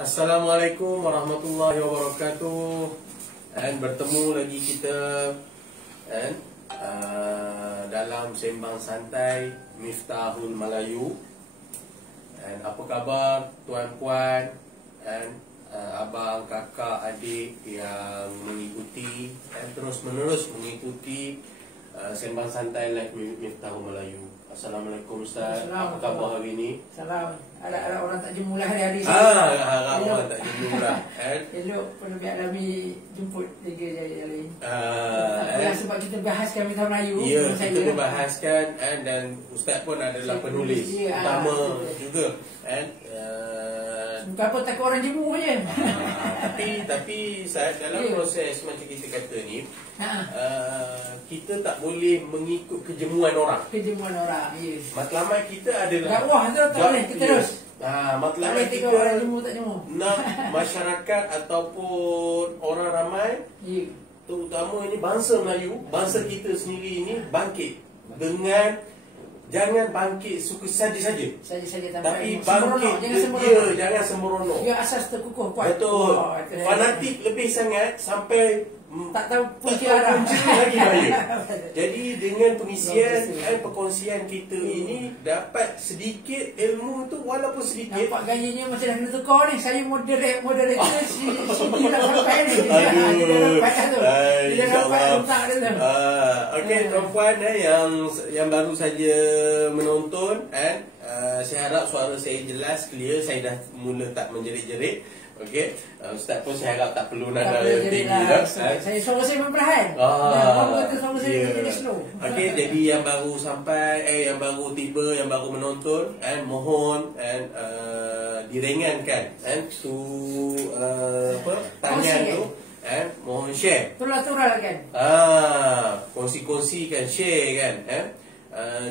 Assalamualaikum warahmatullahi wabarakatuh. Dan bertemu lagi kita dalam sembang santai Miftahul Melayu. Dan apa khabar tuan-puan dan abang, kakak, adik yang mengikuti dan terus-menerus mengikuti sembang santai live Miftahul Melayu. Assalamualaikum Ustaz. Apa khabar hari ini? Salam. Ada orang tak jumpa hari-hari sini. Harap orang tak jumpa. Elok perlu biar kami jemput tiga lain. Ya, sebab kita bahaskan Miftahul Melayu. ya, kita membahaskan dan Ustaz pun adalah penulis utama juga. Bukan apa takut orang jemput je. Tapi saat dalam proses macam kita kata ni, kita tak boleh mengikut kejemuan orang. Kejemuan orang, ya. Matlamat kita adalah dakwah tu tak boleh kita terus. Matlamat kita orang jemput tak jemput. nak masyarakat ataupun orang ramai, Ya. terutama ini bangsa Melayu, bangsa kita sendiri ini bangkit dengan jangan bangkit suka saja-saja. Saja-saja Tapi sembrono, bangkit jangan sembrono. dia jangan sembrono. Dia asas terkukuh kuat. Betul. Fanatik lebih sangat sampai tak tahu punca tak tahu arah. punca lagi bahaya. Jadi dengan pengisian perkongsian kita ini dapat sedikit ilmu tu, walaupun sedikit. Nampak gayanya macam dah kena tukar ni. Saya moderator si dia dah sampai ni. Aduh. Dia dah dapat letak dia tu. Okey, tuan-puan yang baru saja menonton, saya harap suara saya jelas, clear. Saya dah mula tak menjerit-jerit. Okey, Ustaz pun saya harap tak perlu nada yang tinggi dah. Saya suara saya memperlahan. Suara saya jadi slow. Okey, jadi yang baru sampai, yang baru tiba, yang baru menonton, mohon diringankan tu tanya tu, mohon share. Tural-turalkan. Kongsi-kongsikan, share kan.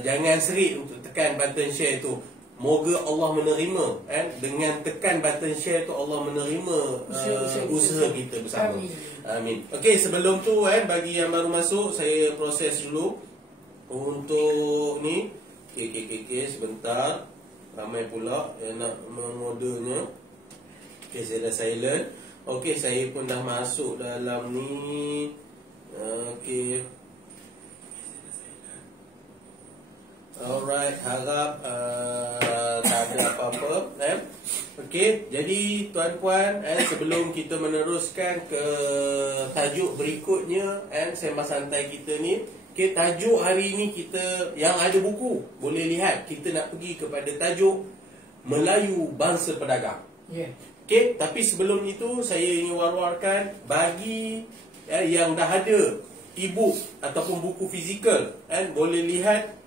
Jangan serik untuk tekan button share tu. Moga Allah menerima, dengan tekan button share tu Allah menerima usaha kita bersama. Amin. Okey, sebelum tu bagi yang baru masuk, saya proses dulu untuk ni. Okey, sebentar. Ramai pula yang nak mengodenya. Okey, saya dah silent. Okey, saya pun dah masuk dalam ni. Okey. Alright, harap tak ada apa-apa. Okey, jadi tuan-puan, sebelum kita meneruskan ke tajuk berikutnya, sembang santai kita ni, tajuk hari ni kita yang ada buku boleh lihat, kita nak pergi kepada tajuk Melayu Bangsa Pedagang. Okey, tapi sebelum itu saya ingin war-warkan bagi yang dah ada e-book ataupun buku fizikal, boleh lihat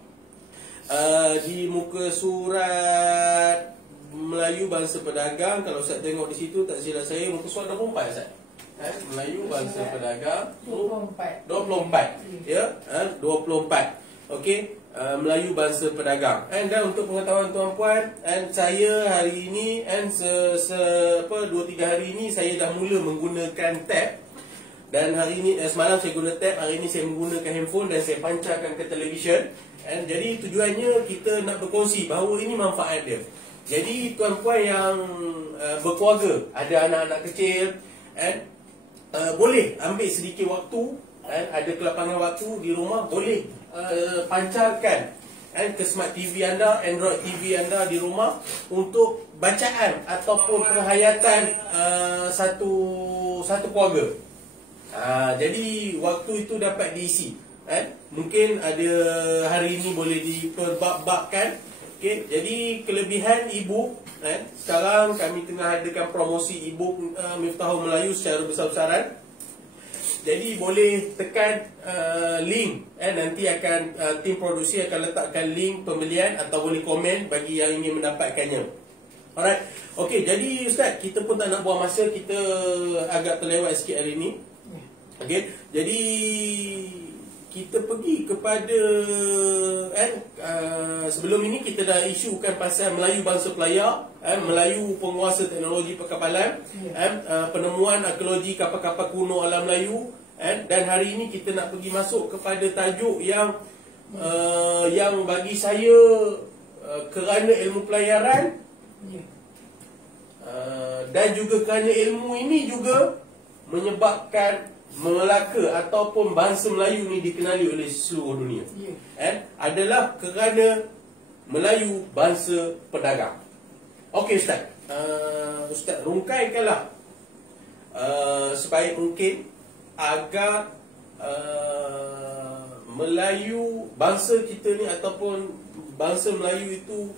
di muka surat Melayu Bangsa Pedagang. Kalau Ustaz tengok di situ, tak silap saya, muka surat 24 Ustaz. Melayu Bangsa Pedagang 24. Ya, 24. Okey, Melayu Bangsa Pedagang. Dan untuk pengetahuan tuan-puan, saya hari ini 2-3 hari ini saya dah mula menggunakan tab. Dan hari ini, semalam saya guna tab, hari ini saya menggunakan handphone dan saya pancarkan ke televisyen. Jadi tujuannya kita nak berkongsi bahawa ini manfaat dia. Jadi tuan-puan yang berkeluarga, ada anak-anak kecil, boleh ambil sedikit waktu, ada kelapangan waktu di rumah, boleh pancarkan ke smart TV anda, Android TV anda di rumah untuk bacaan ataupun penghayatan satu keluarga. Jadi waktu itu dapat diisi. Mungkin ada hari ini boleh diperbab-babkan. Okey, jadi kelebihan e-book, sekarang kami tengah adakan promosi e-book Miftahul Melayu secara besar-besaran. Jadi boleh tekan link, nanti akan tim produksi akan letakkan link pembelian, atau boleh komen bagi yang ingin mendapatkannya. Alright. Okey, jadi Ustaz, kita pun tak nak buang masa, kita agak terlewat sikit hari ini. Okey, jadi kita pergi kepada sebelum ini kita dah isukan pasal Melayu Bangsa Pelayar, Melayu Penguasa Teknologi Perkapalan, penemuan arkeologi kapal-kapal kuno alam Melayu, dan hari ini kita nak pergi masuk kepada tajuk yang bagi saya kerana ilmu pelayaran Ya. Dan juga kerana ilmu ini juga menyebabkan Melaka ataupun bangsa Melayu ni dikenali oleh seluruh dunia. Ya. Adalah kerana Melayu bangsa pedagang. Okey Ustaz, Ustaz rungkaikanlah sebaik mungkin agar Melayu, bangsa kita ni ataupun bangsa Melayu itu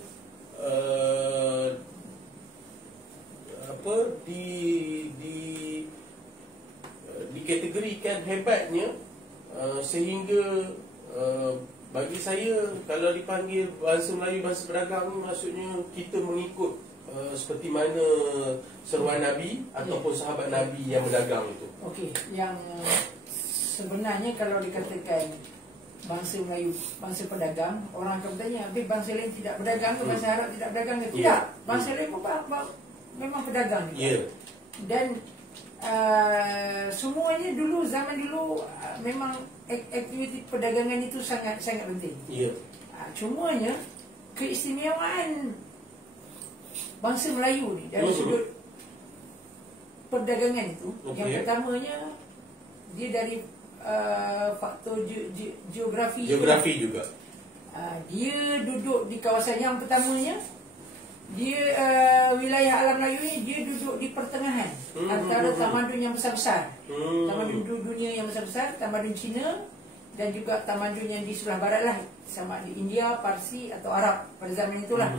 dikategorikan hebatnya, sehingga bagi saya kalau dipanggil bangsa Melayu, bangsa pedagang ni, maksudnya kita mengikut seperti mana seruan Nabi ataupun sahabat Nabi yang berdagang itu. Okey, yang sebenarnya kalau dikatakan bangsa Melayu, bangsa pedagang, orang akan bertanya, habis bangsa lain tidak berdagang ke, bangsa Arab tidak berdagang ke? Tidak, bangsa lain pun memang pedagang juga. Ya. Dan semuanya dulu, zaman dulu memang aktiviti perdagangan itu sangat penting. Ya. Cumanya keistimewaan bangsa Melayu ni dari sudut perdagangan itu, yang pertamanya dia dari faktor geografi juga. Dia duduk di kawasan yang pertamanya, dia wilayah alam Melayu ni dia duduk di pertengahan antara tamadun yang besar-besar, tamadun dunia yang besar-besar, tamadun Cina dan juga tamadun yang di sebelah barat lah, sama di India, Parsi atau Arab pada zaman itulah.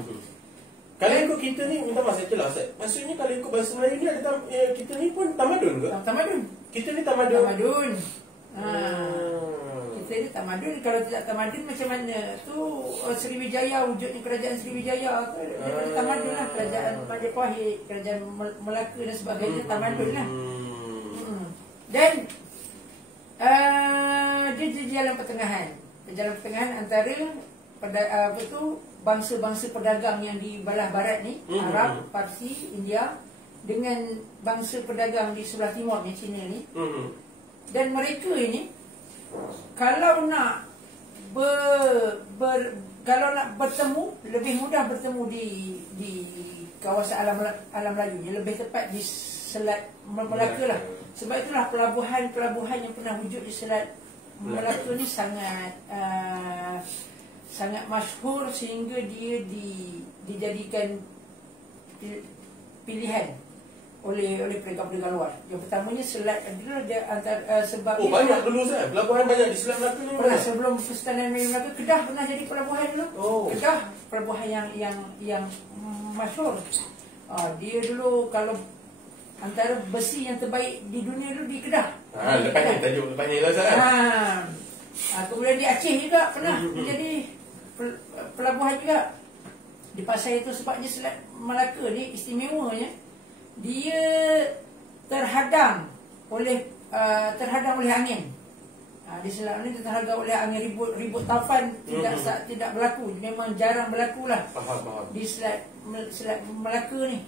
Kalau ikut kita ni, minta maaf saya celah Ustaz. Maksudnya kalau ikut bahasa Melayu ni ada kita ni pun tamadun ke? Tamadun. Kita ni tamadun. Tamadun. Kita ni tamadun. Kalau tidak tamadun macam mana? Tu Sriwijaya, wujudnya kerajaan Sriwijaya tu daripada tamadun lah. Kerajaan Majapahit, kerajaan Melaka dan sebagainya, tamadun lah. Dan dia di jalan pertengahan. Jalan pertengahan antara bangsa-bangsa pedagang yang di belah barat ni, Arab, Parsi, India, dengan bangsa pedagang di sebelah timur ni, Cina ni. Dan mereka ini kalau nak kalau nak bertemu, lebih mudah bertemu di kawasan alam Melayu ni, lebih tepat di Selat Melaka lah. Sebab itulah pelabuhan yang pernah wujud di Selat Melaka ni sangat masyhur, sehingga dia dijadikan pilihan oleh pedagang-pedagang luar. Yang pertamanya Selat adalah dia antara sebab banyak dulu Ustaz, pelabuhan banyak di Selat Melaka ni. Pernah sebelum Kesultanan Melaka, Kedah pernah jadi pelabuhan dulu. Kedah pelabuhan yang masyhur. Dia dulu kalau antara besi yang terbaik di dunia dulu di Kedah. Lepasnya tajuk lepasnya lah Ustaz. Kemudian di Aceh juga pernah menjadi pelabuhan juga. Di pasar itu sebabnya Selat Melaka ni istimewanya, dia terhadang oleh angin. Di Selat ni terhadang oleh angin, ribut taufan tidak berlaku, memang jarang berlaku lah. Di Selat Melaka ni.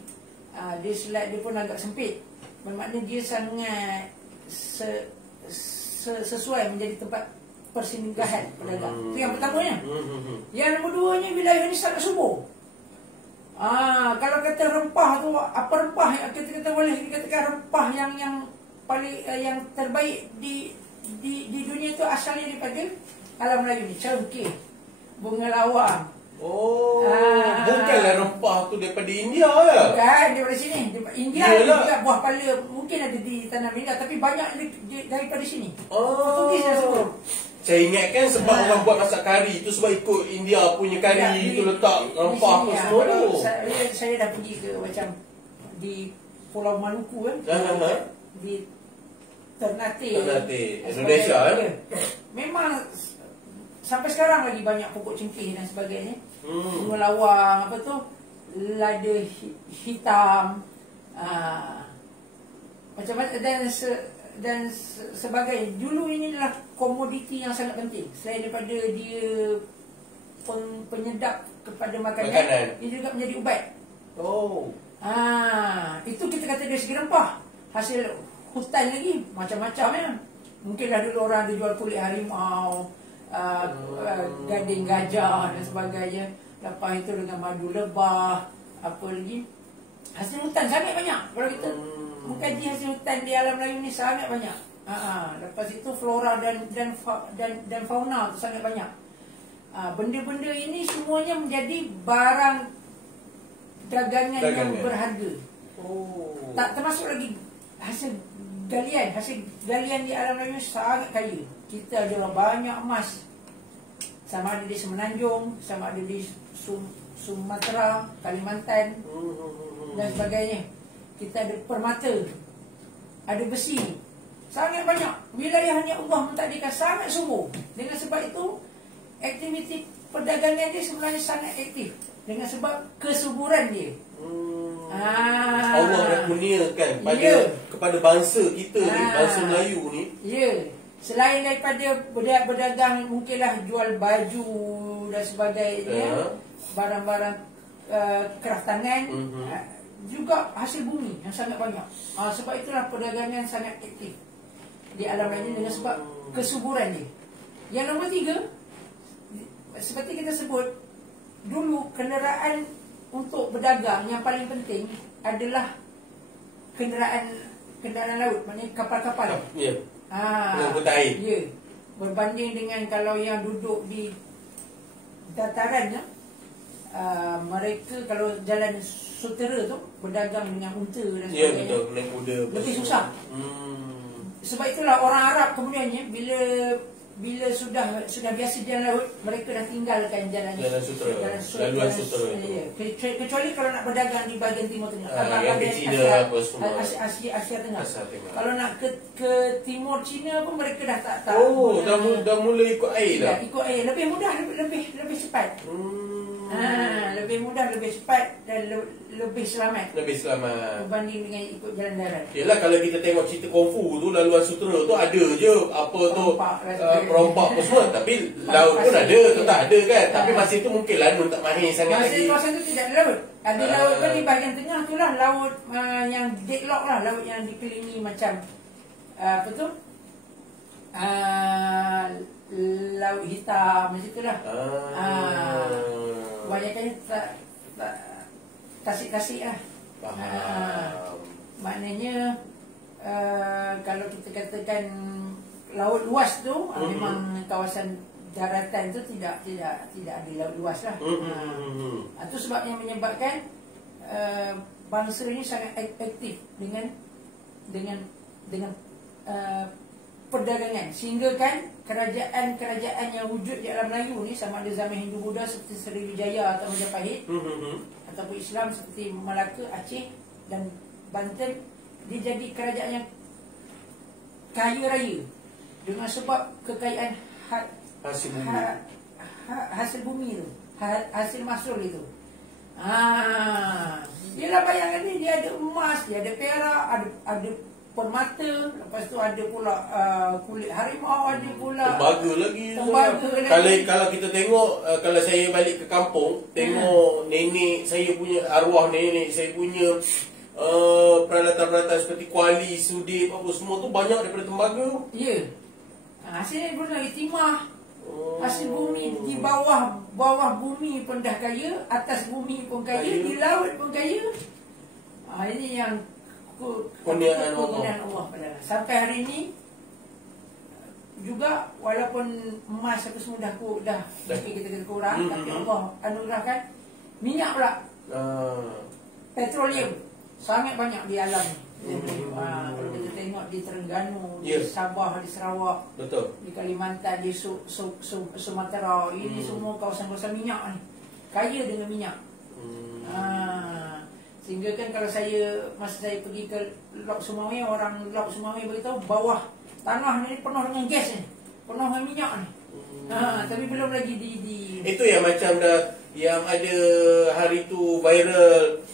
Dia selat dia pun agak sempit, bermakna dia sangat sesuai menjadi tempat persinggahan pedagang. Itu yang pertamanya. Yang nombor duanya, wilayah ni sangat subur. Kalau kata rempah tu, apa rempah yang kita boleh dikatakan rempah yang paling yang terbaik di dunia tu asalnya daripada alam Melayu ni. Cengkeh, bunga lawang. Bukanlah rempah tu daripada India ya? Bukan, daripada sini. India juga buah pala mungkin ada di tanah India, tapi banyak daripada sini. Portugis dah sebut. Saya ingatkan sebab orang buat masak kari tu sebab ikut India punya kari tu letak rempah tu semua tu. Saya dah pergi ke macam di Pulau Maluku kan, di Ternate Indonesia kan. Memang sampai sekarang lagi banyak pokok cengkeh dan sebagainya. Bunga lawang, apa tu, lada hitam, macam-macam dan sebagainya. Dulu ini adalah komoditi yang sangat penting. Selain daripada dia penyedap kepada makanan, dia juga menjadi ubat. Itu kita kata dari segi rempah. Hasil hutan lagi macam-macam ya. Mungkinlah dulu orang ada jual kulit harimau, gading gajah dan sebagainya. Lepas itu dengan madu lebah, apa lagi, hasil hutan sangat banyak. Kalau kita mengkaji hasil hutan di alam Melayu ni sangat banyak. Lepas itu flora dan fauna tu sangat banyak. Benda-benda ini semuanya menjadi barang dagangan yang berharga. Tak termasuk lagi hasil galian di alam Melayu sangat kaya. Kita ada banyak emas, sama ada di Semenanjung, sama ada di Sumatera, Kalimantan dan sebagainya. Kita ada permata, ada besi, sangat banyak. Wilayahnya Allah mentakdirkan sangat subur. Dengan sebab itu aktiviti perdagangan dia sebenarnya sangat aktif, dengan sebab kesuburan dia. Allah dah kurniakan kepada bangsa kita ni, bangsa Melayu ni. Selain daripada berdagang, mungkinlah jual baju dan sebagainya, barang-barang kraftangan, juga hasil bumi yang sangat banyak. Sebab itulah perdagangan sangat aktif di alam ini, dengan sebab kesuburan dia. Yang nombor 3, seperti kita sebut dulu, kenderaan untuk berdagang yang paling penting adalah kenderaan laut, maknanya kapal-kapal. Pengangkutan air. Berbanding dengan kalau yang duduk di dataran, mereka kalau jalan sutera tu berdagang dengan unta dan sebagainya. Betul, naik kuda. Lebih susah. Sebab itulah orang Arab kemudiannya bila sudah biasa jalan laut, mereka dah tinggalkan jalan sutera. Kecuali kalau nak berdagang di bahagian timur tengah, yang ke China apa semua, Asia Tengah. Kalau nak ke timur China pun mereka dah tak tahu. Dah mula ikut air dah. Ikut air lebih mudah, lebih cepat. Lebih mudah, lebih cepat dan lebih selamat. Berbanding dengan ikut jalan darat. Yelah, kalau kita tengok cerita kungfu tu, laluan sutera tu ada je apa tu, perompak apa semua. Tapi laut pun ada, tetap ada kan. Tapi masa tu mungkin laut tak mahir sangat lagi. Masa tu tidak ada laut. Ada laut pun di bahagian tengah tu lah, laut yang deadlock lah, laut yang dikelilingi macam apa tu, laut hitam macam tu lah. Banyaknya tasik-tasik lah. Maknanya kalau kita katakan laut luas tu, memang kawasan daratan tu tidak ada laut luas lah. Itu sebab yang menyebabkan bangsa ini sangat aktif dengan perdagangan, sehingga kan kerajaan yang wujud di alam Melayu ni, sama ada zaman Hindu Buddha seperti Sriwijaya atau Majapahit, ataupun Islam seperti Malaka, Aceh dan Banten, dia jadi kerajaan yang kaya raya dengan sebab kekayaan hasil bumi tu, hasil mahsul itu. Yelah, bayangkan ni, dia ada emas, dia ada perak, ada permata, lepas tu ada pula kulit harimau, ada pula tembaga lagi. Kalau kita tengok, kalau saya balik ke kampung, tengok nenek saya punya, arwah nenek saya punya peralatan-peralatan seperti kuali, sudip, apa semua tu banyak daripada tembaga. Hasil pun lagi timah. Hasil bumi di bawah bumi pun dah kaya, atas bumi pun kaya, di laut pun kaya. Ini yang kurniaan Allah pada. Sampai hari ini juga, walaupun emas apa semua dah kita kurang, tapi Allah anugerahkan minyak pula, petroleum sangat banyak di alam. Kalau kita tengok di Terengganu, di Sabah, di Sarawak, di Kalimantan, di Sumatera, ini semua kawasan-kawasan minyak ni, kaya dengan minyak. Sehingga kan kalau masa saya pergi ke Laut Sumawi, orang Laut Sumawi beritahu bawah tanah ni penuh dengan gas ni, penuh dengan minyak ni. Tapi belum lagi di itu yang macam yang ada hari tu viral,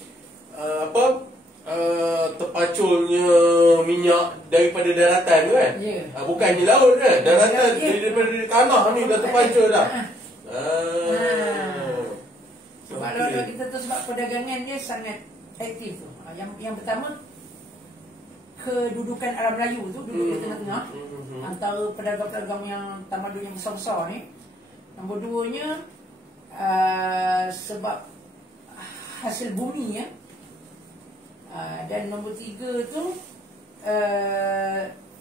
terpaculnya minyak daripada daratan tu kan. Bukannya laut kan, daratan, daripada tanah ni dah terpacul dah. Sebab kalau kita tahu, sebab perdagangan dia sangat aktif tu. Yang pertama, kedudukan alam Melayu tu duduk di tengah-tengah antara pedagang-pedagang yang tamadun yang besar-besar ni. Nombor 2-nya, sebab hasil bumi ya. Dan nombor 3 tu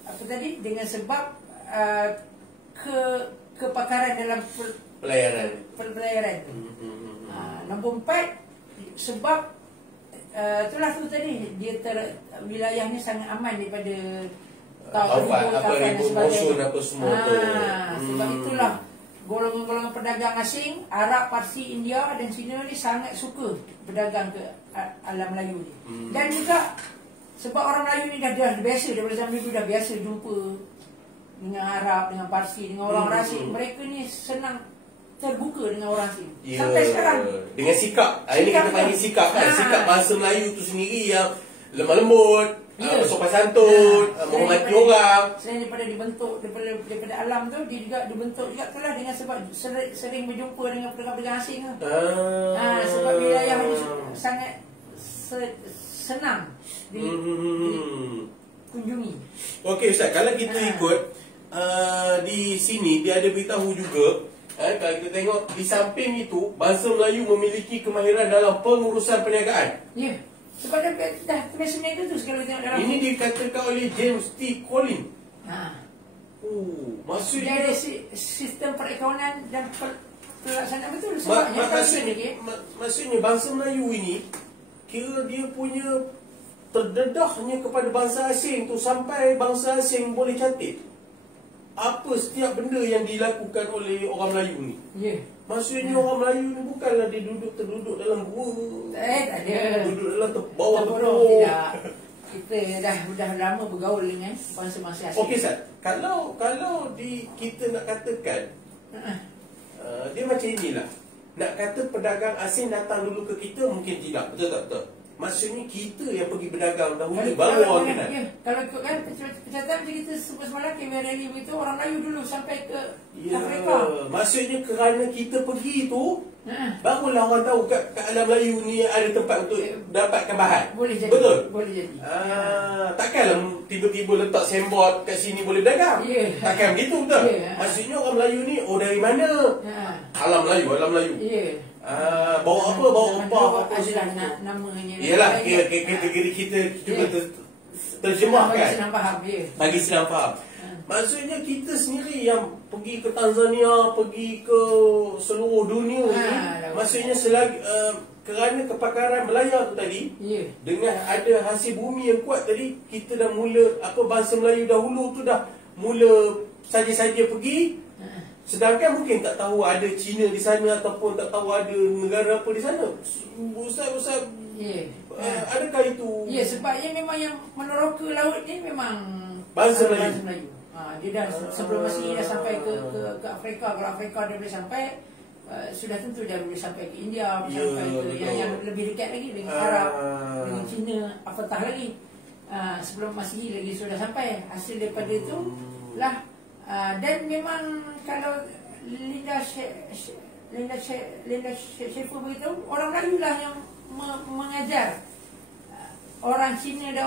apa tadi, dengan sebab kepakaran dalam pelayaran. Nombor 4 sebab itulah tu tadi, dia wilayahnya sangat aman daripada monsun apa semua tu. Sebab itulah golongan-golongan pedagang asing, Arab, Parsi, India dan Cina ni sangat suka berdagang ke alam Melayu ni. Dan juga sebab orang Melayu ni dah biasa, daripada zaman dulu dah biasa jumpa dengan Arab, dengan Parsi, dengan orang asing. Mereka ni senang terbuka dengan orang asing. Sampai sekarang dengan sikap. Ini kita panggil sikap kan. Sikap bahasa Melayu tu sendiri yang lemah lembut, bersopan santun, menghormati orang. Selain daripada dibentuk daripada alam tu, dia juga dibentuk juga itulah dengan sebab sering berjumpa dengan pedagang-pedagang asing tu. Sebab wilayah ni sangat senang dikunjungi. Okey Ustaz, kalau kita ikut di sini dia ada beritahu juga, kalau kita tengok di samping itu, bangsa Melayu memiliki kemahiran dalam pengurusan perniagaan. Ya. Sebab dah tulis itu tu sekali tengok dalam. Ini dikatakan oleh James T. Collins. Maksudnya dia ada sistem perekonomian dan pelaksanaan betul. Maksudnya bangsa Melayu ini kira dia punya terdedahnya kepada bangsa asing tu sampai bangsa asing boleh catat apa setiap benda yang dilakukan oleh orang Melayu ni. Ya. Maksudnya orang Melayu ni bukanlah dia terduduk dalam gua. Tak ada. Duduk dalam bawah tepung. Tidak. Kita dah lama bergaul dengan bangsa-bangsa asing. Okey Ustaz, kalau kita nak katakan dia macam inilah. Nak kata pedagang asing datang dulu ke kita mungkin tidak. Betul tak? Betul. Maksudnya kita yang pergi berdagang dahulu baru orang kenal. Kalau ikut kan pencatatan macam kita sebut semalam KMRLI begitu, orang Melayu dulu sampai ke Afrika. Maksudnya kerana kita pergi tu barulah orang tahu kat alam Melayu ni ada tempat untuk dapatkan bahan. Boleh jadi. Betul? Boleh jadi. Takkanlah tiba-tiba letak sembot kat sini boleh berdagang. Takkan begitu, betul? Maksudnya orang Melayu ni dari mana? Alam Melayu. Bawa apa adalah namanya. Yalah, kategori kita cuba terjemahkan bagi senang faham. Maksudnya kita sendiri yang pergi ke Tanzania, pergi ke seluruh dunia ni, maksudnya selagi kerana kepakaran belayar tu tadi, dengan ada hasil bumi yang kuat tadi, kita dah mula bangsa Melayu dahulu tu dah mula saja-saja pergi. Sedangkan mungkin tak tahu ada Cina di sana ataupun tak tahu ada negara apa di sana. Ustaz, adakah itu? Ya, sebabnya memang yang meneroka laut ni memang bangsa Melayu. Dia dah sebelum masih dah sampai ke Afrika. Kalau Afrika dia boleh sampai, sudah tentu dia boleh sampai ke India, sampai ke yang lebih dekat lagi dengan Arab, dengan Cina, apatah lagi. Sebelum masih lagi sudah sampai. Hasil daripada itu lah. Dan memang kalau Linda Schaefer beritahu, orang Melayu lah yang mengajar orang Cina dan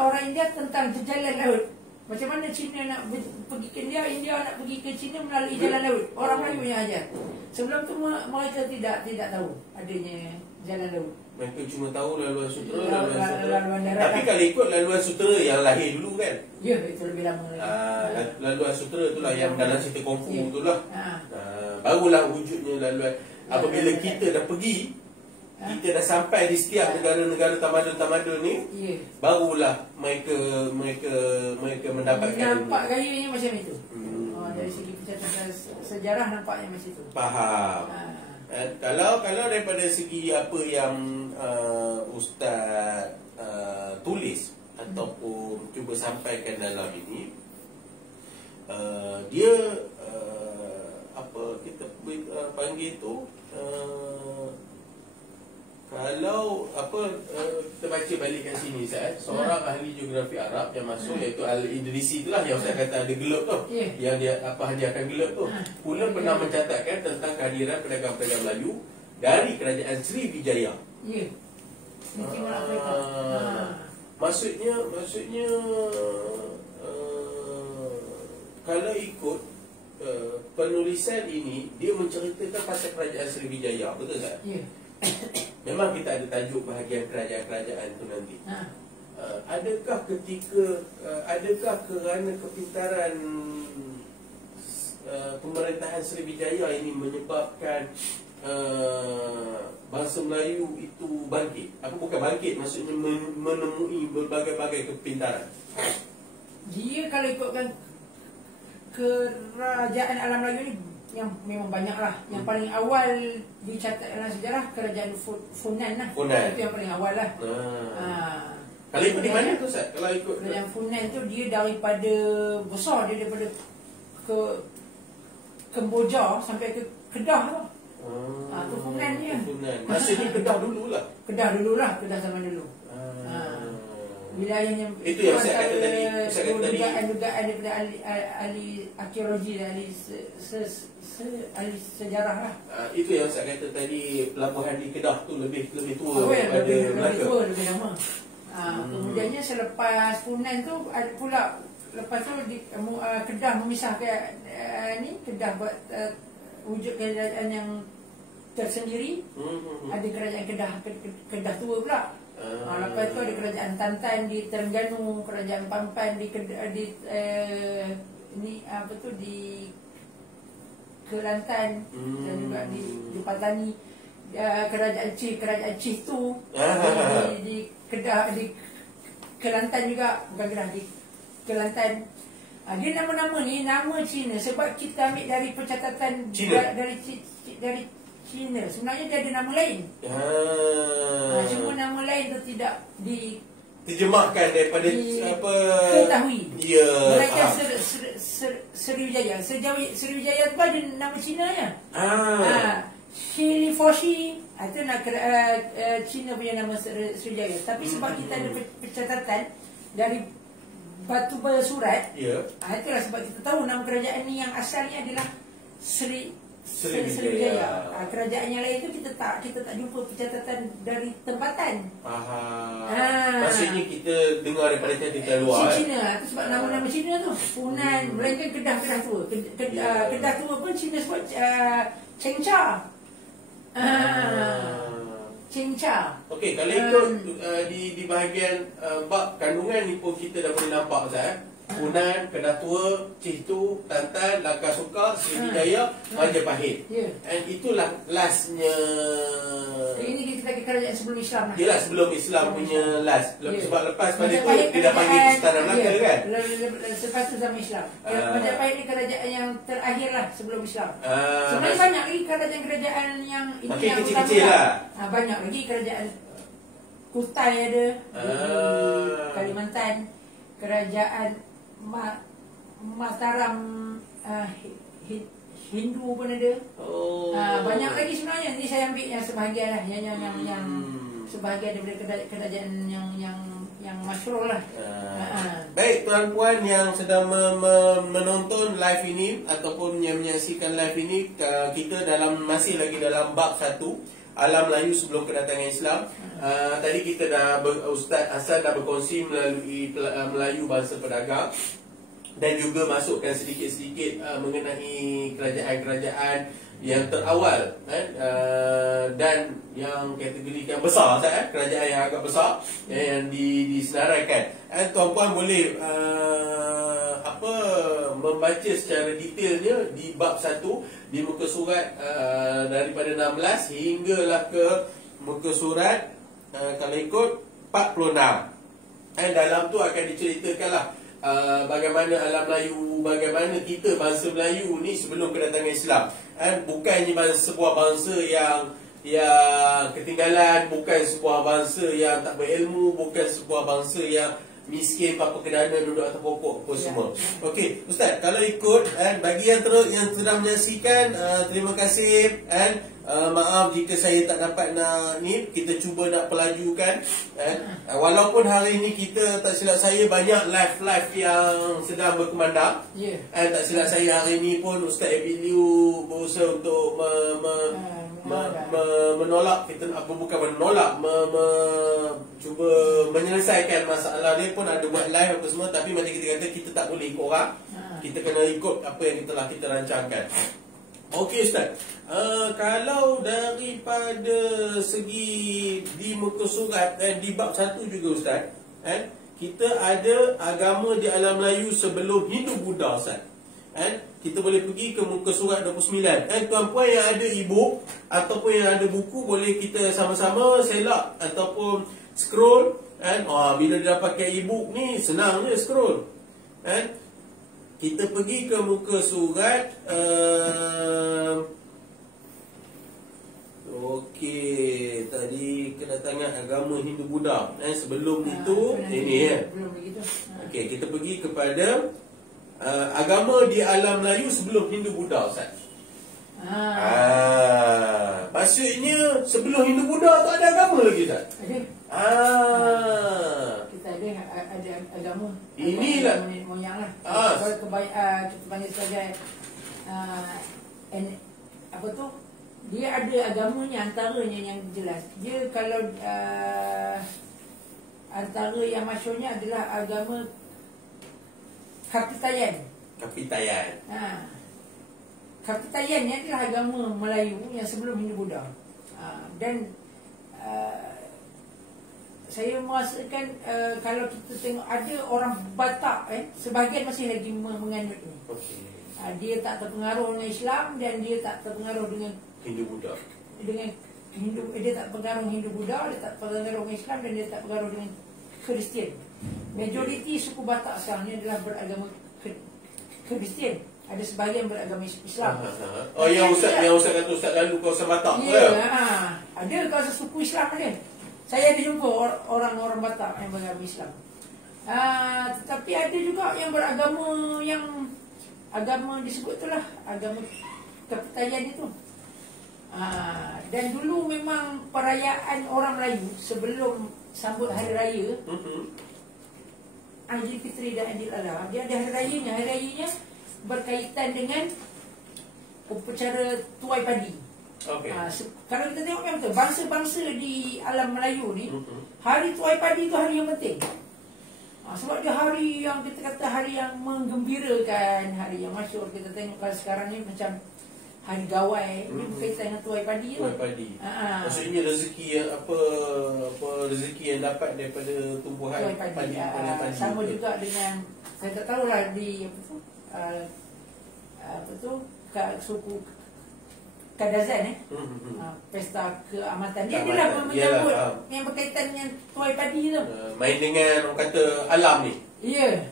orang India tentang jalan laut. Macam mana Cina nak pergi ke India, India nak pergi ke Cina melalui jalan laut. Orang Melayu yang ajar. Sebelum tu mereka tidak tahu adanya jalan laut. Mereka cuma tahu laluan sutera, laluan darat. Tapi kalau ikut laluan sutera yang lahir dulu kan? Ya, itu lebih lama lagi. Laluan sutera itulah yang dalam cerita kungfu itulah. Barulah wujudnya laluan. Apabila kita dah pergi, kita dah sampai di setiap negara-negara tamadun-tamadun ni, barulah mereka mendapatkan nampak gayanya macam itu. Dari segi pencatatan sejarah nampaknya macam itu. Faham. Kalau daripada segi apa yang Ustaz tulis ataupun cuba sampaikan dalam ini, dia apa kita panggil tu, kalau kita baca balik kat sini Ustaz, seorang ahli geografi Arab yang masuk, iaitu Al-Idrisi itulah yang Ustaz kata ada gelap tu, yang dia dia akan gelap tu, pula pernah mencatatkan tentang kehadiran pedagang-pedagang Melayu dari kerajaan Sriwijaya. Maksudnya kalau ikut penulisan ini, dia menceritakan pasal kerajaan Sriwijaya, betul tak? memang kita ada tajuk bahagian kerajaan-kerajaan tu nanti. Adakah kerana kepintaran pemerintahan Sriwijaya ini menyebabkan bangsa Melayu itu bangkit? Apa bukan bangkit, maksudnya menemui berbagai-bagai kepintaran. Dia kalau ikutkan kerajaan alam Melayu ni yang memang banyak lah. Yang paling awal dicatat dalam sejarah kerajaan Funan lah. Funan. Itu yang paling awal lah. Kalau ikut di mana tu Ustaz? Kalau ikut kerajaan Funan tu dia daripada besar, dia daripada ke Kemboja sampai ke Kedah tu. Tu Funan dia. Funan. Maksudnya Kedah dululah. Kedah dululah, Kedah zaman dulu. Wilayahnya itu yang saya kata tadi. Dugaan daripada ahli arkeologi dan ahli sejarah lah. Itu yang saya kata tadi, pelabuhan di Kedah tu lebih tua daripada Melaka. Lebih lama. Kemudiannya selepas Funan tu ada pula, lepas tu Kedah memisahkan ni, Kedah buat wujud kerajaan yang tersendiri. Ada kerajaan Kedah tua pula. Lepas tu ada kerajaan Tantan di Terengganu, kerajaan Pampan di Kelantan, dan juga di Patani. Kerajaan Cih tu di Kedah, di Kelantan juga, bukan Kedah, di Kelantan. Dia nama-nama ni nama Cina sebab kita ambil dari pencatatan Cina. dari Cina. Sebenarnya dia ada nama lain. Cuma nama lain tu tidak terjemahkan daripada ketahui. Ya. Mereka Sriwijaya. Sriwijaya tu ada nama Cina ya. Shilifoshi itu nak Cina punya nama Sriwijaya. Tapi sebab kita ada pencatatan dari batu bersurat, itulah sebab kita tahu nama kerajaan ni yang asalnya adalah Sriwijaya. Kerajaan yang lain tu kita tak jumpa pencatatan dari tempatan. Maksudnya kita dengar daripada cerita luar. Cina tu sebab nama-nama Cina tu Funan, melainkan Kedah tua. Kedah tua pun Cina sebut Cengcha. Cengcha. Okey, kalau ikut di bahagian bab kandungan ni pun kita dah boleh nampak Ustaz. Funan, Kedah Tua, Cih Tu, Tantan, Langkah Sukar, Sriwijaya, Majapahit. And itulah lastnya. Ini kita kata kerajaan sebelum Islam lah. Yelah, sebelum Islam punya last. Sebab lepas pada tu dia dah panggil Kesultanan Melaka kan. Lepas tu zaman Islam. Majapahit ni kerajaan yang terakhir lah sebelum Islam. Sebenarnya banyak lagi kerajaan-kerajaan yang ini makin yang kecil-kecil lah. Banyak lagi kerajaan Kutai ada di Kalimantan. Kerajaan Mataram Hindu pun ada. Banyak lagi sebenarnya. Ini saya ambil yang sebahagian lah, yang sebahagian daripada kerajaan yang masyhur lah. Baik tuan-puan yang sedang menonton live ini ataupun yang menyaksikan live ini, kita masih lagi dalam bab 1, Alam Melayu sebelum kedatangan Islam. Tadi kita Ustaz Hasan dah berkongsi melalui Melayu bangsa pedagang, dan juga masukkan sedikit-sedikit mengenai kerajaan-kerajaan yang terawal dan yang kategorikan besar, kerajaan yang agak besar yang disenaraikan. Tuan-puan boleh membaca secara detailnya di bab 1 di muka surat daripada 16 hinggalah ke muka surat kalau ikut 46. Dalam tu akan diceritakanlah bagaimana alam Melayu, bagaimana kita bangsa Melayu ni sebelum kedatangan Islam. Bukannya sebuah bangsa yang ketinggalan, bukan sebuah bangsa yang tak berilmu, bukan sebuah bangsa yang miskin, papa kedana, duduk atas pokok apa semua. Okey, Ustaz, kalau ikut bagi yang sedang menyaksikan, terima kasih. Maaf jika saya tak dapat nak kita cuba nak pelajukan. Walaupun hari ini kita, tak silap saya, banyak live yang sedang berkumandang. Tak silap saya hari ini pun Ustaz Abiliu berusaha untuk menolak, kita bukan menolak, cuba menyelesaikan masalah dia pun ada buat live apa semua, tapi macam kita kata kita tak boleh ikut orang. Kita kena ikut apa yang telah kita rancangkan. Okey Ustaz. Kalau daripada segi di muka surat di bab 1 juga Ustaz, kita ada agama di alam Melayu sebelum Hindu Buddha Ustaz. Kita boleh pergi ke muka surat 29. Tuan-puan yang ada e-book ataupun yang ada buku, boleh kita sama-sama selak ataupun scroll. Bila dia pakai e-book ni senang je scroll. Kita pergi ke muka surat okey, tadi kedatangan agama Hindu Buddha. Sebelum itu ini ya. Okey, kita pergi kepada agama di alam Melayu sebelum Hindu Buddha Ustaz. Maksudnya sebelum Hindu Buddha tak ada agama lagi Ustaz? Ada. Kita ada agama. Inilah moyang lah. Kalau kita panggil sebagai apa tu? Dia ada agamanya, antaranya yang jelas. Dia kalau antara yang masyhurnya adalah agama Kapitayan. Kapitayan ni adalah agama Melayu yang sebelum Hindu Buddha. Dan saya merasakan kalau kita tengok ada orang Batak, sebahagian masih lagi menganut ni. Dia tak terpengaruh dengan Islam dan dia tak terpengaruh dengan Hindu Buddha. Dia tak pengaruh Hindu Buddha, dia tak pengaruh dengan Islam dan dia tak pengaruh dengan Kristian. Majoriti suku Batak sekarang ni adalah beragama Kristian. Ada sebahagian beragama Islam. Yang Ustaz kata Ustaz lalu kawasan Batak tu ya. Ada kawasan suku Islam ada. Saya ada jumpa orang-orang Batak yang beragama Islam. Tetapi ada juga yang beragama yang agama disebut itulah agama Kapitayan itu. Dan dulu memang perayaan orang Melayu sebelum sambut hari raya Aidilfitri dan Aidiladha, dia ada hari rayanya. Hari rayanya berkaitan dengan upacara tuai padi. Kalau kita tengok kan betul, bangsa-bangsa di alam Melayu ni hari tuai padi itu hari yang penting. Sebab dia hari yang kita kata hari yang menggembirakan, hari yang masyhur. Kita tengok kalau sekarang ni macam hari gawai, ini berkaitan dengan tuai padi. Tuai padi. Maksudnya rezeki yang apa rezeki yang dapat daripada tumbuhan padi. Sama juga dengan, saya tak tahulah di apa tu suku Kadazan pesta keamatan. Dia adalah menyambut yang berkaitan dengan tuai padi tu. Main dengan orang kata alam ni. Ya.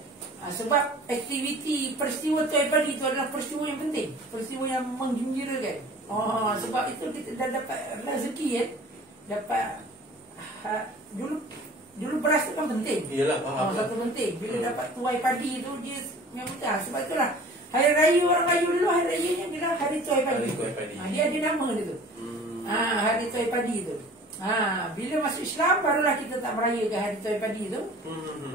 Sebab aktiviti peristiwa tuai padi itu adalah peristiwa yang penting, peristiwa yang menggembirakan. Sebab itu kita dah dapat rezeki dapat dulu beras itu kan penting. Iyalah, faham. Satu penting. Bila dapat tuai padi itu dia memang betul. Sebab itulah hari raya orang Melayu dulu, hari rayanya dia hari tuai padi. Dia ada nama dia tu. Hari tuai padi tu. Bila masuk Islam barulah kita tak merayakan hari tuai padi tu.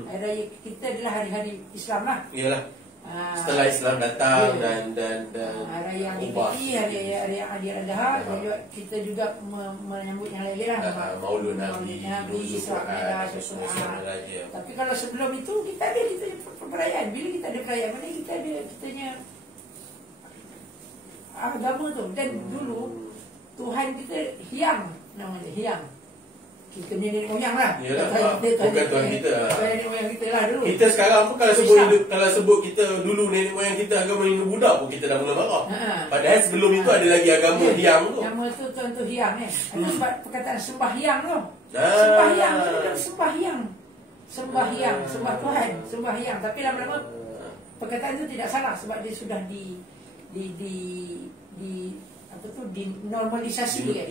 Hari raya kita adalah hari-hari Islam lah. Iyalah. Setelah Islam datang dan hari yang Aidilfitri, hari yang Aidiladha, kita juga menyambut yang lain lah. Maulud Nabi, Tapi kalau sebelum itu kita ada perayaan. Bila kita ada perayaan, mana kita ada kitanya agama tu. Dan dulu Tuhan kita Hyang namanya, Hyang. Kita punya nenek moyang lah. Bukan Tuhan kita. Nenek moyang kita lah dulu. Kita sekarang pun kalau sebut kita dulu nenek moyang kita agama Hindu Buddha pun kita dah mula marah. Padahal sebelum itu ada lagi agama Hyang tu. Nama tu Tuan tu Hyang Itu sebab perkataan sembahyang tu. Sembahyang tu adalah sembahyang. Sembah Tuhan, sembahyang. Tapi lama-lama perkataan itu tidak salah sebab dia sudah apa tu dinormalisasi kan.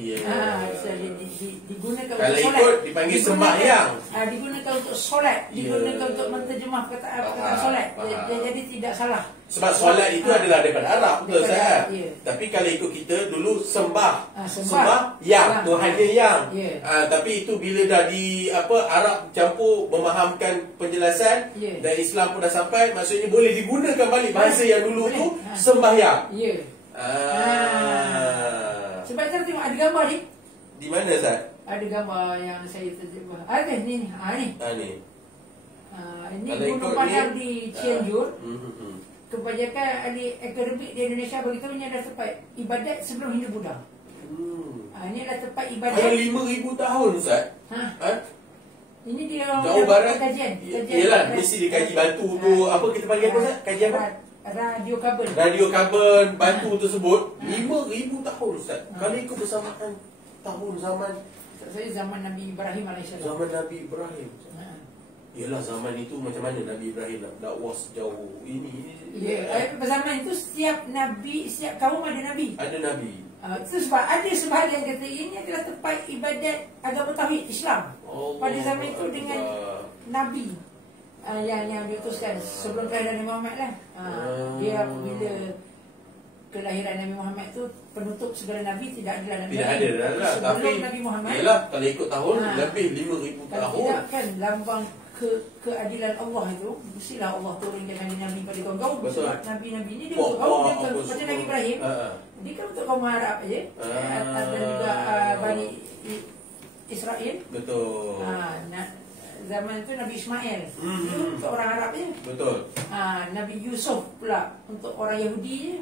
Digunakan kalau untuk solat. Ikut dipanggil sembahyang. Digunakan untuk solat, digunakan untuk menterjemah perkataan solat. Jadi tidak salah. Sebab solat itu adalah daripada Arab, betul saya. Tapi kalau ikut kita dulu sembah yang Tuhan dia yang. Tapi itu bila dah di Arab campur memahamkan penjelasan dan Islam pun dah sampai, maksudnya boleh digunakan balik bahasa yang dulu tu sembahyang. Sebab kita tengok ada gambar ni. Di mana Ustaz? Ada gambar yang saya terjemah. Ada ni. Ni. Ini Gunung Padang di Cianjur. kebanyakan ahli akademik di Indonesia beritahu ini adalah tempat ibadat sebelum Hindu Buddha. Ini adalah tempat ibadat. Ada 5,000 tahun Ustaz. Ini dia Jauh barat. kajian. Yalah, mesti dikaji batu tu. Apa kita panggil apa Ustaz? Kaji apa? Radiokarbon. Radiokarbon batu tersebut 5,000 tahun Ustaz. Kalau ikut bersamaan tahun zaman Zaman Nabi Ibrahim AS. Zaman Nabi Ibrahim. Yalah, zaman itu macam mana Nabi Ibrahim nak dakwah sejauh ini? Ya, zaman itu setiap nabi, setiap kaum ada nabi. Ada nabi. Itu sebab ada sebahagian kata ini adalah tempat ibadat agama tauhid Islam. Pada zaman itu dengan nabi yang diutuskan sebelum kelahiran Nabi Muhammad lah. Dia apabila kelahiran Nabi Muhammad tu penutup segala nabi tidak adalah Nabi. Tidak ada lah. Tapi Nabi Muhammad. Yalah, kalau ikut tahun lebih 5,000 tahun. Tidak kan lambang keadilan Allah itu, mestilah Allah turunkan nabi-nabi pada kaum-kaum. Sebab nabi-nabi ni dia untuk kaum, dia bukan macam Nabi Ibrahim. Dia kan untuk kaum Arab aja. Dan juga Bani Israel. Betul. Zaman tu Nabi Ismail itu untuk orang Arab je. Betul. Nabi Yusuf pula untuk orang Yahudi je.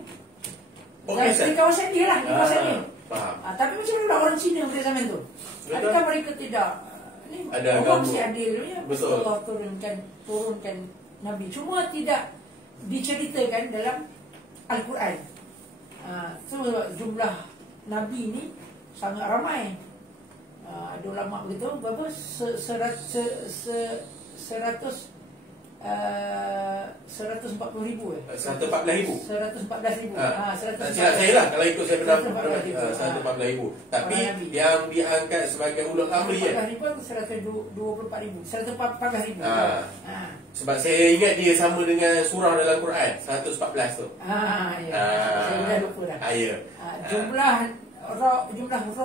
Okey, di kawasan dia lah, di kawasan dia. Faham. Tapi macam mana orang Cina pada zaman tu? Adakah mereka tidak? Ada Allah mesti adil ya. Betul. Allah turunkan Nabi. Cuma tidak diceritakan dalam Al-Quran. Sebab jumlah Nabi ni sangat ramai. Ada ulama begitu berapa? 140,000 114,000. 114,000. Silap saya lah kalau ikut saya pernah 114,000. Tapi yang diangkat sebagai ulul amri kan 124,000. 114,000. Sebab saya ingat dia sama dengan surah dalam Quran 114 tu. Ya. Saya dah lupa dah. Ya. Jumlah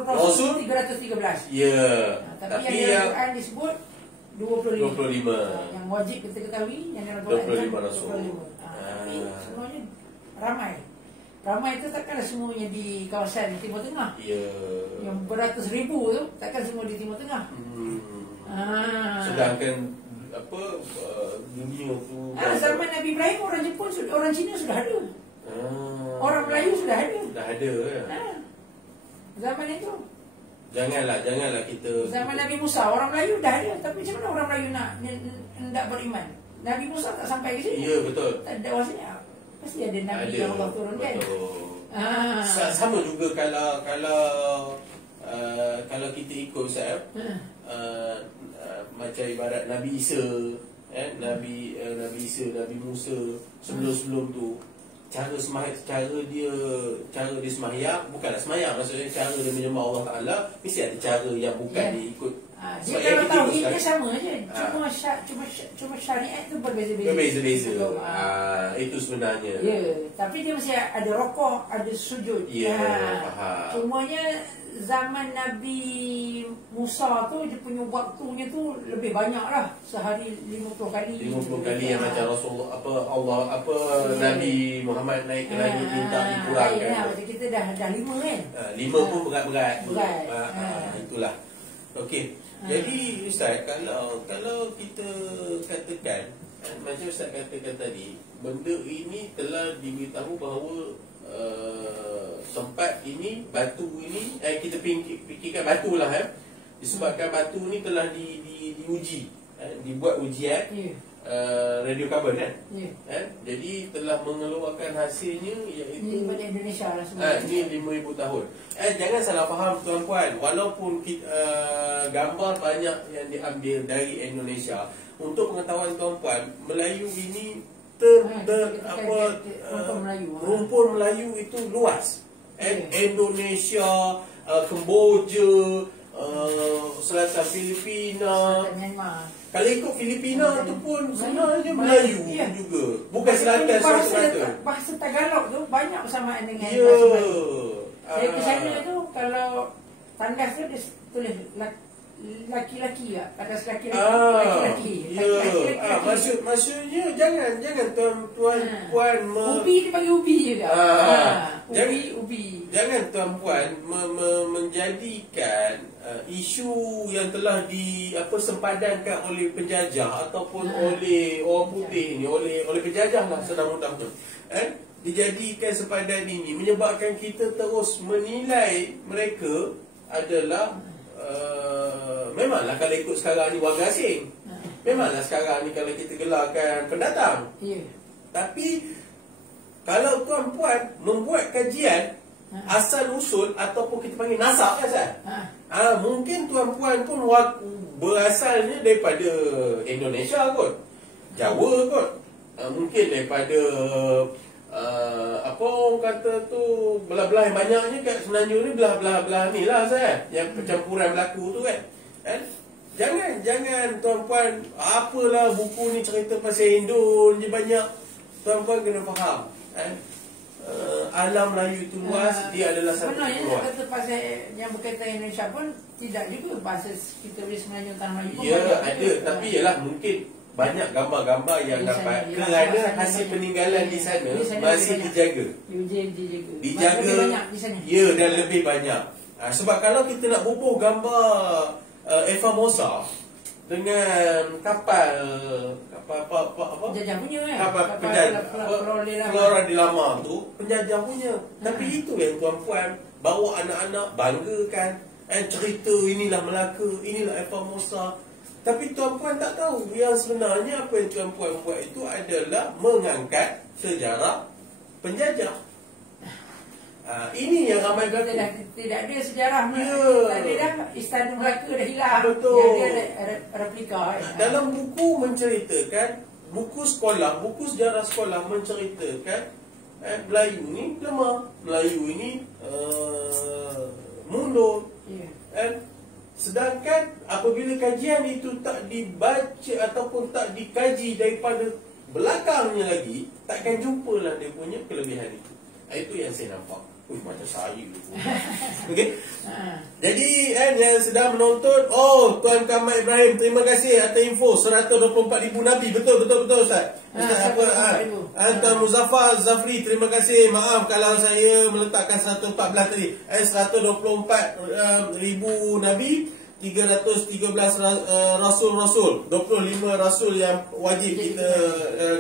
Rasul 313. Ya. Tapi yang Quran disebut 25. 25. Yang wajib kita ketahui yang dalam Quran 25 Rasul. 25. Tapi semuanya ramai. Ramai itu takkanlah semuanya di kawasan Timur Tengah. Ya. Yang beratus ribu tu takkan semua di Timur Tengah. Sedangkan dunia tu zaman Nabi Ibrahim orang Jepun, orang Cina sudah ada. Orang Melayu sudah ada. Dah ada ya. Zaman itu. Janganlah kita Zaman Nabi Musa orang Melayu dah ada. Tapi macam mana orang Melayu nak beriman? Nabi Musa tak sampai ke sini. Ya, betul. Tak ada maksudnya. Pasti ada Nabi yang Allah turunkan. Sama juga kalau kita ikut Ustaz, macam ibarat Nabi Isa, Nabi Isa, Nabi Musa sebelum tu, cara dia sembahyang bukanlah sembahyang, maksudnya cara dia menyembah Allah Taala mesti ada cara yang bukan diikut. Dia kalau tauhidnya sama je, cuma syariat tu berbeza-beza. Itu sebenarnya. Ya, tapi dia mesti ada rokok, ada sujud. Ya, faham. Cumanya zaman Nabi Musa tu dia punya waktunya tu lebih banyak lah, sehari 50 kali. 50 kali yang macam Rasulullah Nabi Muhammad naik ke langit minta dikurangkan. Macam kita dah 5 kan. 5 pun berat-berat. Itulah. Okey. Jadi Ustaz, kalau kita katakan macam Ustaz katakan tadi, benda ini telah diberitahu bahawa tempat ini, batu ini, kita fikirkan batu lah disebabkan batu ni telah diuji, dibuat ujian radiokarbon kan. Jadi telah mengeluarkan hasilnya iaitu ini pada Indonesia lah semua. Ini 5,000 tahun. Jangan salah faham tuan-puan, walaupun gambar banyak yang diambil dari Indonesia, untuk pengetahuan tuan-puan, Melayu ini rumpun Melayu itu luas. Indonesia, Kemboja, Selatan Filipina, kalau ikut Filipina tu pun sebenarnya Melayu juga. Bukan Selatan semata-mata. Bahasa Tagalog tu banyak persamaan dengan bahasa Melayu. Saya ke sana tu, kalau tandas tu dia tulis laki-laki lah. Atas laki-laki. Maksudnya jangan tuan-tuan puan ubi dipanggil ubi juga. Ubi. Jangan tuan-puan menjadikan isu yang telah sempadankan oleh penjajah ataupun oleh orang putih ni, oleh penjajah lah senang mudah-mudah. Dijadikan sempadan ini menyebabkan kita terus menilai mereka adalah memanglah kalau ikut sekarang ni warga asing. Memanglah sekarang ni kalau kita gelarkan pendatang. Tapi kalau tuan-puan membuat kajian asal usul ataupun kita panggil nasab kan Sat? Mungkin tuan-puan pun berasalnya daripada Indonesia kot, Jawa kot, mungkin daripada apa orang kata tu, belah-belah yang banyaknya kat Semenanjung ni, belah-belah ni lah Sat, yang percampuran berlaku tu kan. Jangan tuan-puan apalah buku ni cerita pasal Indon je banyak. Tuan-puan kena faham alam Melayu itu luas, dia adalah satu luas. Sebenarnya kata pasal yang berkaitan Indonesia pun tidak juga bahasa kita boleh Semenanjung Tanah Melayu pun ada, tapi ialah mungkin banyak gambar-gambar yang dapat kerana hasil peninggalan di sana masih dijaga. Ya, dan lebih banyak. Sebab kalau kita nak bubuh gambar Eva Mosa dengan kapal penjajah punya kapal Flora di Lama tu penjajah punya. Tapi itu yang tuan-puan bawa anak-anak banggakan, cerita inilah Melaka, inilah Eva Mosa. Tapi tuan-puan tak tahu yang sebenarnya apa yang tuan-puan buat itu adalah mengangkat sejarah penjajah. Ini yang ramai kata tidak ada sejarah. Tadi dah Istana Melaka dah hilang. Betul. Dia ada replika. Dalam buku menceritakan, buku sejarah sekolah menceritakan Melayu ni lemah, Melayu ini mundur. Sedangkan apabila kajian itu tak dibaca ataupun tak dikaji daripada belakangnya lagi, takkan jumpalah dia punya kelebihan itu. Itu yang saya nampak. Macam saya. Okey. Jadi yang sedang menonton, Tuan Kamal Ibrahim, terima kasih atas info 124,000 Nabi. Betul Ustaz. Ustaz Tuan Muzaffar Zafri, terima kasih. Maaf kalau saya meletakkan 114 tadi. 124,000 Nabi, 313 Rasul-Rasul, 25 Rasul yang wajib kita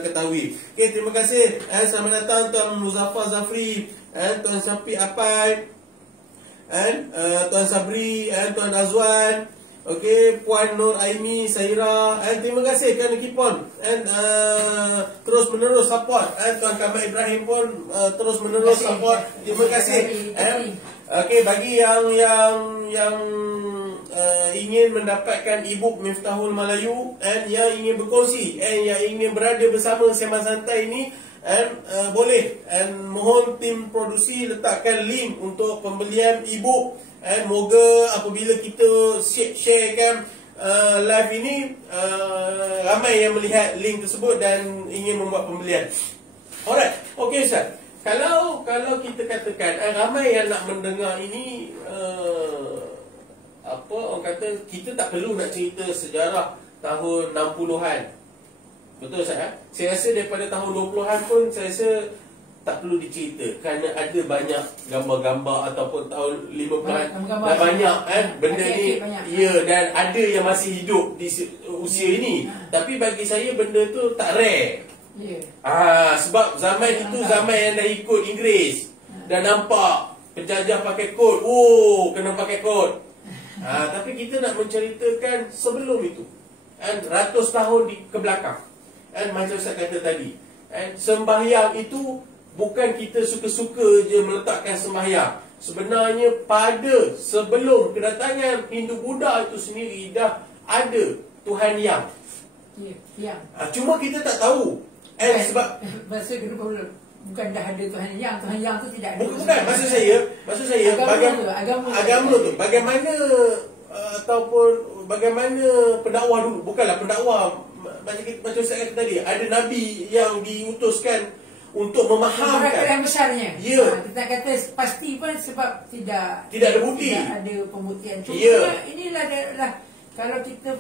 ketahui. Okey, terima kasih. Selamat datang Tuan Muzaffar Zafri, Tuan Syafiq Apai, Tuan Sabri, Tuan Azwan, okey, Puan Nur Aimi Saira, terima kasih kerana keep on terus menerus support. Tuan Kamal Ibrahim pun terus menerus support. Terima kasih. Okey, bagi yang ingin mendapatkan e-book Miftahul Melayu yang ingin berkongsi yang ingin berada bersama Sembang Santai ini, boleh, mohon tim produksi letakkan link untuk pembelian e-book. Moga apabila kita sharekan live ini, ramai yang melihat link tersebut dan ingin membuat pembelian. Alright, okey Ustaz. Kalau kita katakan ramai yang nak mendengar ini, apa orang kata, kita tak perlu nak cerita sejarah tahun 60-an. Betul Ustaz? Saya rasa daripada tahun 20-an pun saya rasa tak perlu dicerita, kerana ada banyak gambar-gambar ataupun tahun 50-an dah banyak benda ni. Ya, dan ada yang masih hidup di usia ini. Tapi bagi saya benda tu tak rare. Sebab zaman itu zaman yang dah ikut Inggeris, dah nampak penjajah pakai kod. Kena pakai kod. Tapi kita nak menceritakan sebelum itu, ratus tahun ke belakang. Macam Ustaz kata tadi, sembahyang itu bukan kita suka-suka je meletakkan sembahyang. Sebenarnya pada sebelum kedatangan Hindu Buddha itu sendiri dah ada Tuhan Yang. Cuma kita tak tahu. Sebab masa kedua bukan dah ada Tuhan Yang tu tidak ada. Bukan, maksud saya agama tu bagaimana, ataupun bagaimana pendakwah dulu. Bukanlah pendakwah macam saya kata tadi, ada nabi yang diutuskan untuk Masyarakat memahamkan. yang besarnya. Ya. Kita kata pasti pun sebab tidak Tidak ada bukti. Tidak ada pembuktian. Cuma Ya. inilah adalah kalau kita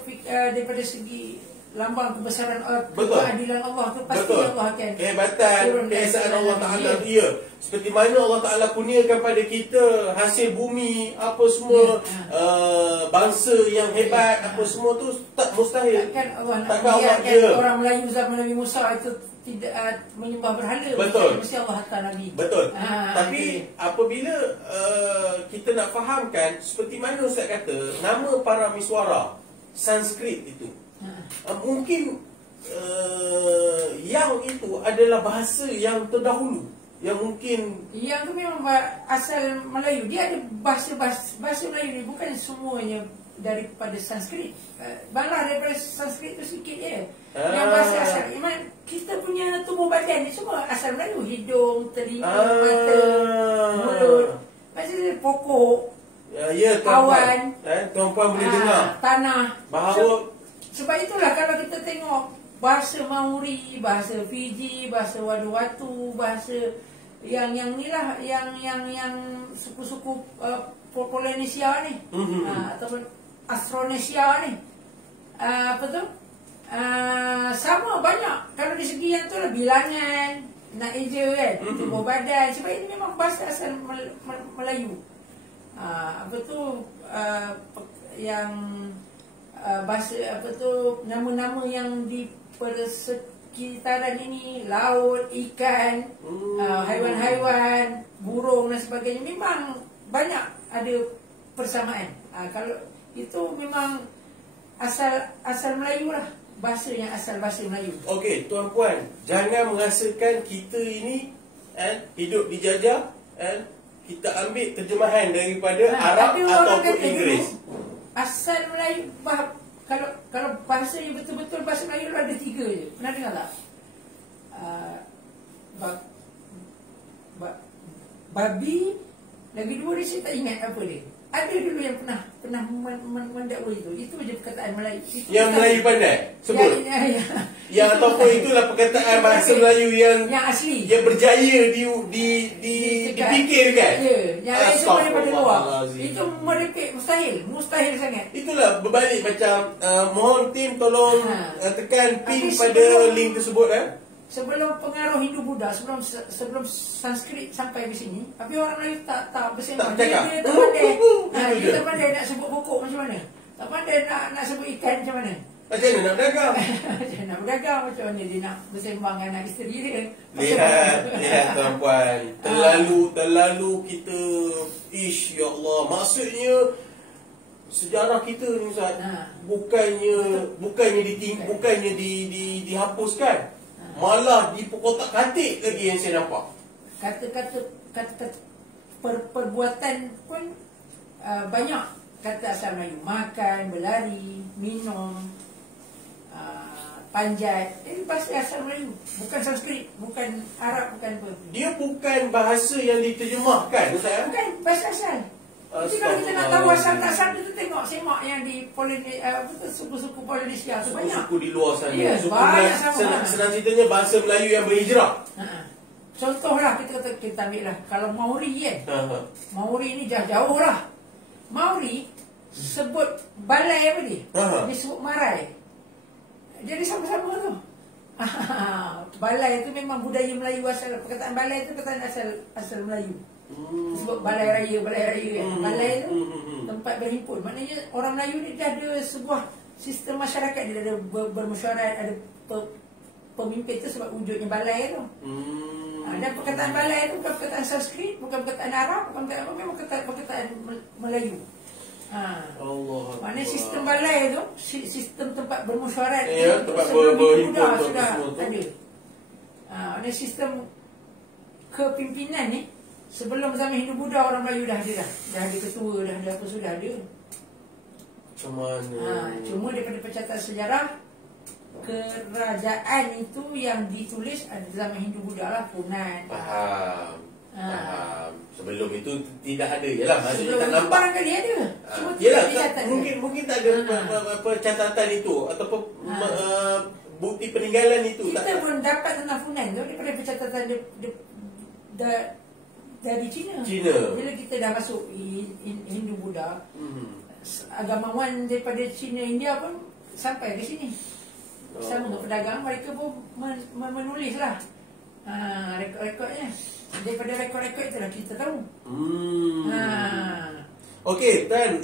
daripada segi lambang kebesaran Betul. keadilan Allah tu pasti Betul. Allah akan Kehebatan, turunkan keesaan Allah Ta'ala Ya. dia. Seperti mana Allah Ta'ala kurniakan pada kita hasil bumi, apa semua, bangsa yang hebat, apa semua tu tak mustahil. Takkan Allah nak Takkan Allah biarkan orang Melayu zaman Nabi Musa itu tidak menyembah berhala. Betul. Mesti Allah hantar Nabi. Betul. Ah, Tapi apabila kita nak fahamkan, seperti mana Ustaz kata, nama para miswara Sanskrit itu, mungkin yang itu adalah bahasa yang terdahulu, yang mungkin Yang tu memang asal Melayu. Dia ada bahasa Melayu ni bukan semuanya daripada Sanskrit. Malah daripada Sanskrit tu sikit je. Yang bahasa asal memang kita punya tubuh badan ni semua asal Melayu. Hidung, telinga, mata, mulut, macam pokok, ya tuan-puan, tuan-puan boleh dengar tanah. bahawa Sebab itulah kalau kita tengok bahasa Maori, bahasa Fiji, bahasa Vanuatu, bahasa yang inilah yang suku-suku Polynesia ni, ataupun Austronesia ni, apa tu? Sama banyak. Kalau di segi yang tu lah bilangan, nak eja kan, tubuh badan. Sebab ini memang bahasa asal Melayu. Apa tu? Yang bahasa apa tu, nama-nama yang di persekitaran ini, laut, ikan, haiwan-haiwan, burung dan sebagainya, memang banyak ada persamaan. Kalau itu memang asal Melayu lah, bahasa yang asal bahasa Melayu. okey, tuan-puan, jangan merasakan kita ini hidup dijajah, kita ambil terjemahan daripada Arab ada orang ataupun kata Inggeris. dulu, asal Melayu kalau bahasa yang betul-betul bahasa Melayu ada 3 je. Pernah dengar tak? Babi, lagi 2 dia saya tak ingat apa dia. Ada dulu yang pernah mendakwa itu. Itu je perkataan Melayu. Itu Yang Melayu pandai sebut. Yang ataupun itulah perkataan bahasa Melayu yang asli. yang berjaya dipikirkan. Ya, yang lain semua daripada luar. Astaghfirullahalazim. Itu merepek mustahil sangat. Itulah berbalik macam mohon tim tolong tekan pin Tapi pada link tersebut. Sebelum pengaruh Hindu-Buddha, sebelum Sanskrit sampai di sini, tapi orang Melayu tak bersembah. Tak cakap. Dia tak pandai. Itu Dia je. tak pandai nak sebut pokok macam mana. Tak pandai nak sebut ikan macam mana. Macam mana nak berdagang? Macam nak berdagang, macam mana dia nak bersembang dengan anak isteri dia. Lihat tuan-puan, terlalu kita ya Allah, maksudnya sejarah kita ni Ustaz, bukannya dihapuskan, malah diperkotak-katik lagi yang saya nampak. Kata-kata perbuatan pun banyak kata asal Melayu. Makan, berlari, minum, panjat. Ini bahasa asal Melayu. Bukan Sanskrit, bukan Arab, bukan apa. Dia bukan bahasa yang diterjemahkan Ustaz. Bukan, bahasa asal. Jadi kalau kita nak tahu asal tak asal, kita tengok semak yang di suku-suku Polynesia tu banyak. Suku-suku di luar sana. Ya, Suku banyak sama. senang ceritanya bahasa Melayu yang berhijrah. Contohlah kita ambil lah. Kalau Maori kan, Maori ni jauh lah. Maori sebut balai apa dia? Dia sebut marai. Jadi sama-sama tu. Balai tu memang budaya Melayu asal. Perkataan balai tu perkataan asal Melayu. Sebut balai raya kan. Balai tu tempat berhimpun. Maknanya orang Melayu ni dia ada sebuah sistem masyarakat. Dia ada bermesyuarat, ada pemimpin tu sebab wujudnya balai tu. Dan perkataan balai tu bukan perkataan Sanskrit, bukan perkataan Arab, bukan perkataan apa, memang perkataan Melayu. Allah. Maknanya sistem balai tu, sistem tempat bermesyuarat, tempat sebelum berhimpun Buddha tu sudah semua tu. ada. Maknanya sistem kepimpinan ni sebelum zaman Hindu-Buddha orang Melayu dah ada dah. Dah ada ketua, dah ada apa sudah ada. Macam mana? Cuma daripada pencatatan sejarah, kerajaan itu yang ditulis ada zaman Hindu-Buddha lah, Funan. Faham. Sebelum itu tidak ada je lah. Maksudnya Sebelum tak itu nampak. barangkali ada. Cuma Yelah, tidak dicatat. mungkin tak ada catatan itu ataupun bukti peninggalan itu. Kita pun dapat tentang Funan tu daripada pencatatan dari China. Bila kita dah masuk Hindu Buddha, agamawan daripada China India pun sampai ke sini. Sama dengan pedagang, mereka pun menulis lah rekod-rekodnya. Daripada rekod-rekod itulah kita tahu. Okey, Tuan.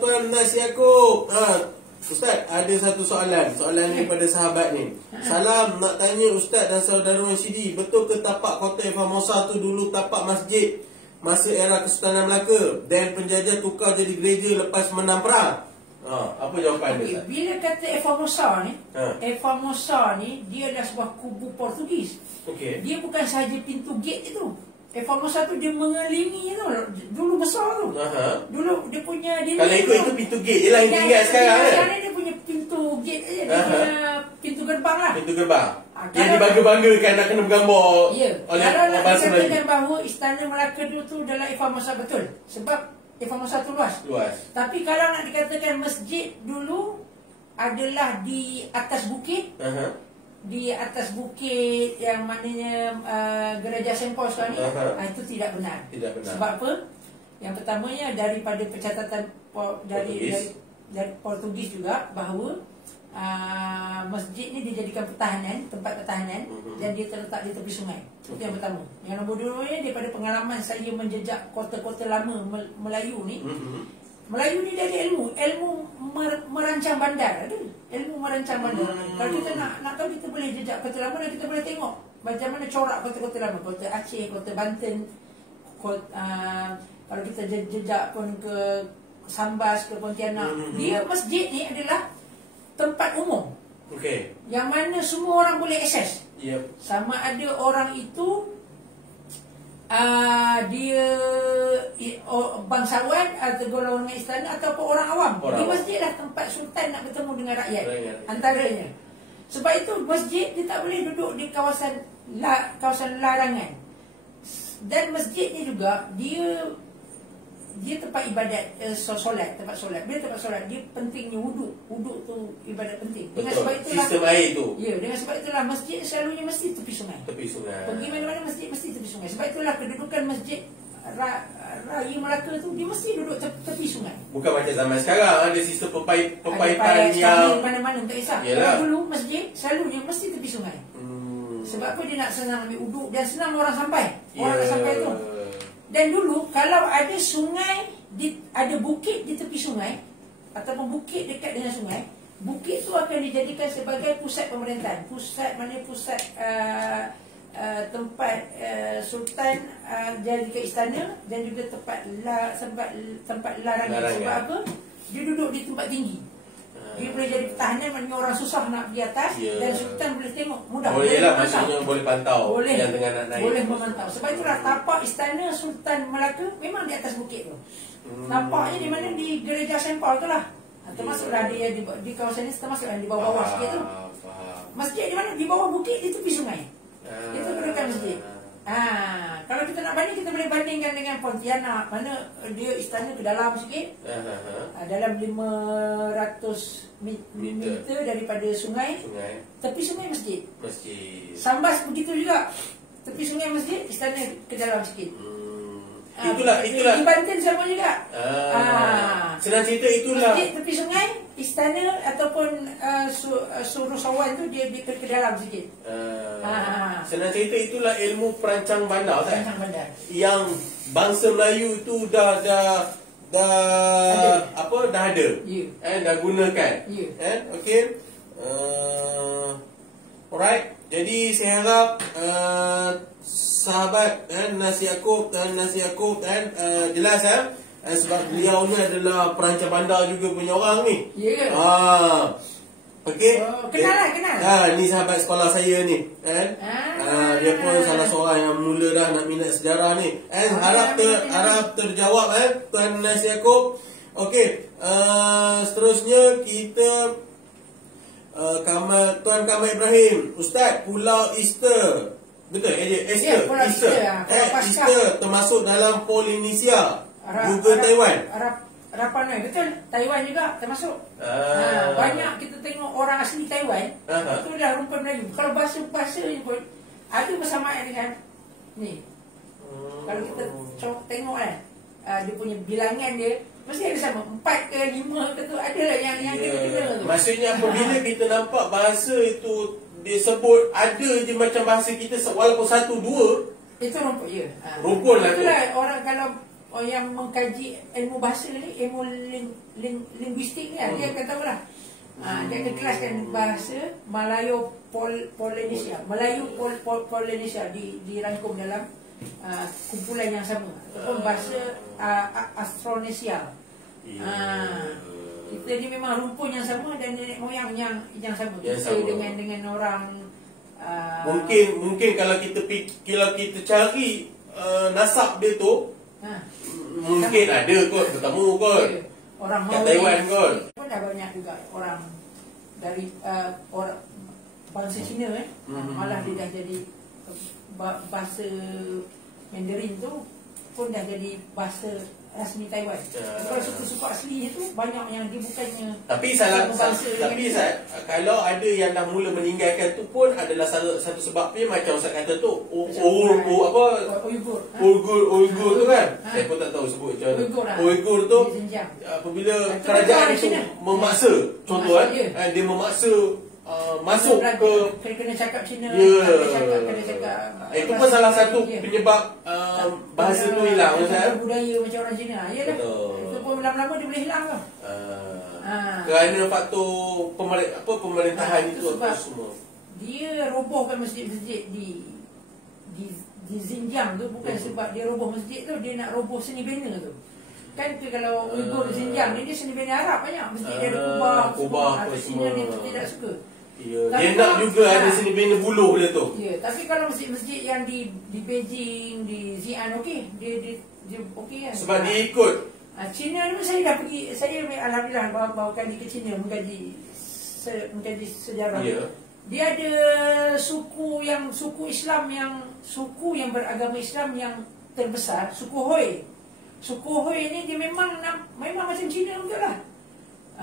Tuan Nasi Yaakob. Ustaz, ada satu soalan daripada sahabat ni. Salam, nak tanya Ustaz dan saudara YCD, betul ke tapak Kota Formosa tu dulu tapak masjid masa era Kesultanan Melaka dan penjajah tukar jadi gereja lepas menang perang? Apa jawapan dia? Bila kata Formosa ni, dia adalah sebuah kubu Portugis. Dia bukan sahaja pintu gate itu. Formosa tu dia mengelilingi tu. Dulu besar tu. Dulu dia punya kalau ikut pintu gate je lah yang tinggal sekarang kan? Sekarang dia punya pintu gate je. Dia punya pintu gerbang lah. Pintu gerbang. Yang dibangga-banggakan nak kena bergambar oleh bangsa Melayu. Kalau nak dikatakan bahawa Istana Melaka dulu tu adalah Formosa, betul. Sebab Formosa tu luas. Tapi kalau nak dikatakan masjid dulu adalah di atas bukit. Di atas bukit yang maknanya gereja Sempor sekarang ni, itu tidak benar. Sebab apa? Yang pertamanya daripada pencatatan dari Portugis juga, bahawa masjid ni dijadikan pertahanan, tempat pertahanan, dan dia terletak di tepi sungai. Itu yang pertama. Yang nombor duanya, daripada pengalaman saya menjejak kota-kota lama Melayu ni, Melayu ni dari ilmu merancang bandar. Ilmu merancang bandar. Kalau kita nak tahu, kita boleh jejak kota lama dan kita boleh tengok macam mana corak kota-kota lama. Kota Aceh, kota Banten, kalau kita jejak pun ke Sambas, ke Pontianak, dia masjid ni adalah tempat umum. Yang mana semua orang boleh akses. Sama ada orang itu dia bangsawan atau golongan istana ataupun orang awam. Di masjid lah tempat sultan nak bertemu dengan rakyat, antaranya. Sebab itu masjid dia tak boleh duduk di kawasan larangan. Dan masjid ni juga dia tempat ibadat, tempat solat. Bila tempat solat, dia pentingnya wuduk. Wuduk tu ibadat penting. Dengan sebab itulah sistem air tu. Ya, dengan sebab itulah masjid selalunya mesti tepi sungai. Pergi mana-mana masjid mesti tepi sungai. Sebab itulah kedudukan masjid Raya Melaka tu, dia mesti duduk tepi sungai. Bukan macam zaman sekarang ada sistem pepaitan yang mana-mana, tak kisah. Kalau dulu masjid selalunya mesti tepi sungai. Sebab apa? Dia nak senang ambil wuduk dan senang orang sampai. Orang nak sampai tu. Dan dulu kalau ada sungai, ada bukit di tepi sungai ataupun bukit dekat dengan sungai, bukit tu akan dijadikan sebagai pusat pemerintahan. Pusat tempat sultan jadi ke istana, dan juga tempat larangan. Sebab apa? Dia duduk di tempat tinggi. Dia boleh jadi pertahanan, maknanya orang susah nak pergi atas, dan sultan boleh tengok mudah. Maksudnya boleh pantau yang tengah nak naik. Boleh memantau. Sebab itulah tapak istana Sultan Melaka memang di atas bukit tu. Tapaknya di mana? Di gereja Sempor tu lah. Termasuklah dia di kawasan ni, termasuklah di bawah-bawah sikit tu. Masjid di mana? Di bawah bukit, di tepi sungai. Itu kedudukan masjid. Kalau kita nak banding, kita boleh bandingkan dengan Pontianak, mana dia istana ke dalam sikit, dalam 500 meter daripada sungai. Tepi sungai masjid. Sambas begitu juga, tepi sungai masjid, istana ke dalam sikit. Itulah di Banten sama juga. Senang cerita itulah masjid tepi sungai, istana ataupun Surusawan tu dia ke dalam sikit. Senang cerita itulah ilmu perancang bandar kan? Yang bangsa Melayu tu dah ada. Dah gunakan. Okey. Alright. Jadi saya harap sahabat Nasi Yaakob jelas sebab beliau ni adalah perancang bandar juga punya orang ni. Okey. Kenal. Ni sahabat sekolah saya ni dia pun salah seorang yang mula dah nak minat sejarah ni. Harap terjawab Tuan Nasi Yaakob. Okey. Seterusnya kita Tuan Kamal Ibrahim. Ustaz, Pulau Easter, betul? Easter termasuk dalam Polinesia, juga Taiwan. Rapa Nui, betul. Taiwan juga termasuk. Banyak kita tengok orang asli Taiwan, itu dah rumpun Melayu. Kalau bahasa ni pun ada persamaan dengan ni. Kalau kita tengok dia punya bilangan dia mesti ada sama, 4 ke 5 ke tu, ada lah yang kena tu. Maksudnya apabila kita nampak bahasa itu dia sebut ada je macam bahasa kita walaupun 1, 2, itu rumpun je. Rumpun lah tu. Itulah orang kalau yang mengkaji ilmu bahasa ni, ilmu linguistik ni, dia akan tahu lah. Dia akan kelaskan bahasa Melayu Polinesia, Melayu Polinesia dirangkum dalam kumpulan yang sama, ataupun bahasa Austronesia. Kita ni memang rumpun yang sama dan nenek moyang yang sama. Kita dengan orang mungkin kalau kita cari nasab dia tu, mungkin sama. Ada kot bertemu kot orang kat Taiwan kot. Pun dah banyak juga orang dari orang bangsa Cina malah dia dah jadi bahasa Mandarin tu pun dah jadi bahasa rasmi Taiwan. Kalau suku-suku aslinya tu banyak yang dia bukannya. Tapi kalau ada yang dah mula meninggalkan tu pun adalah satu sebabnya macam Ustaz kata tu, Uyghur tu kan. Saya pun tak tahu sebut macam mana. Uyghur tu apabila kerajaan itu memaksa, contoh dia memaksa masuk ke kena cakap Cina, kena cakap itu pun salah satu penyebab bahasa tu hilang, Ustaz. Budaya macam orang Cina. Yalah. Itu pun lama-lama dia boleh hilang lah. Kerana faktor pemerintahan itu apa semua. Dia robohkan masjid-masjid di Xinjiang tu bukan sebab dia roboh masjid tu, dia nak roboh seni bina tu. Kan kalau Uyghur di Xinjiang ni dia seni bina Arab banyak, masjid dia ada kubah apa semua. Cina dia tidak suka. Dia nak juga ada seni bina buluh dia tu. Tapi kalau masjid-masjid yang di Beijing, di Xi'an okey, dia okey kan. Sebab dia ikut. Cina ni saya dah pergi, saya alhamdulillah bawa kali ke Cina mengkaji sejarah. Dia ada suku Islam yang beragama Islam yang terbesar, suku Hui. Suku Hui ni dia memang macam Cina juga lah.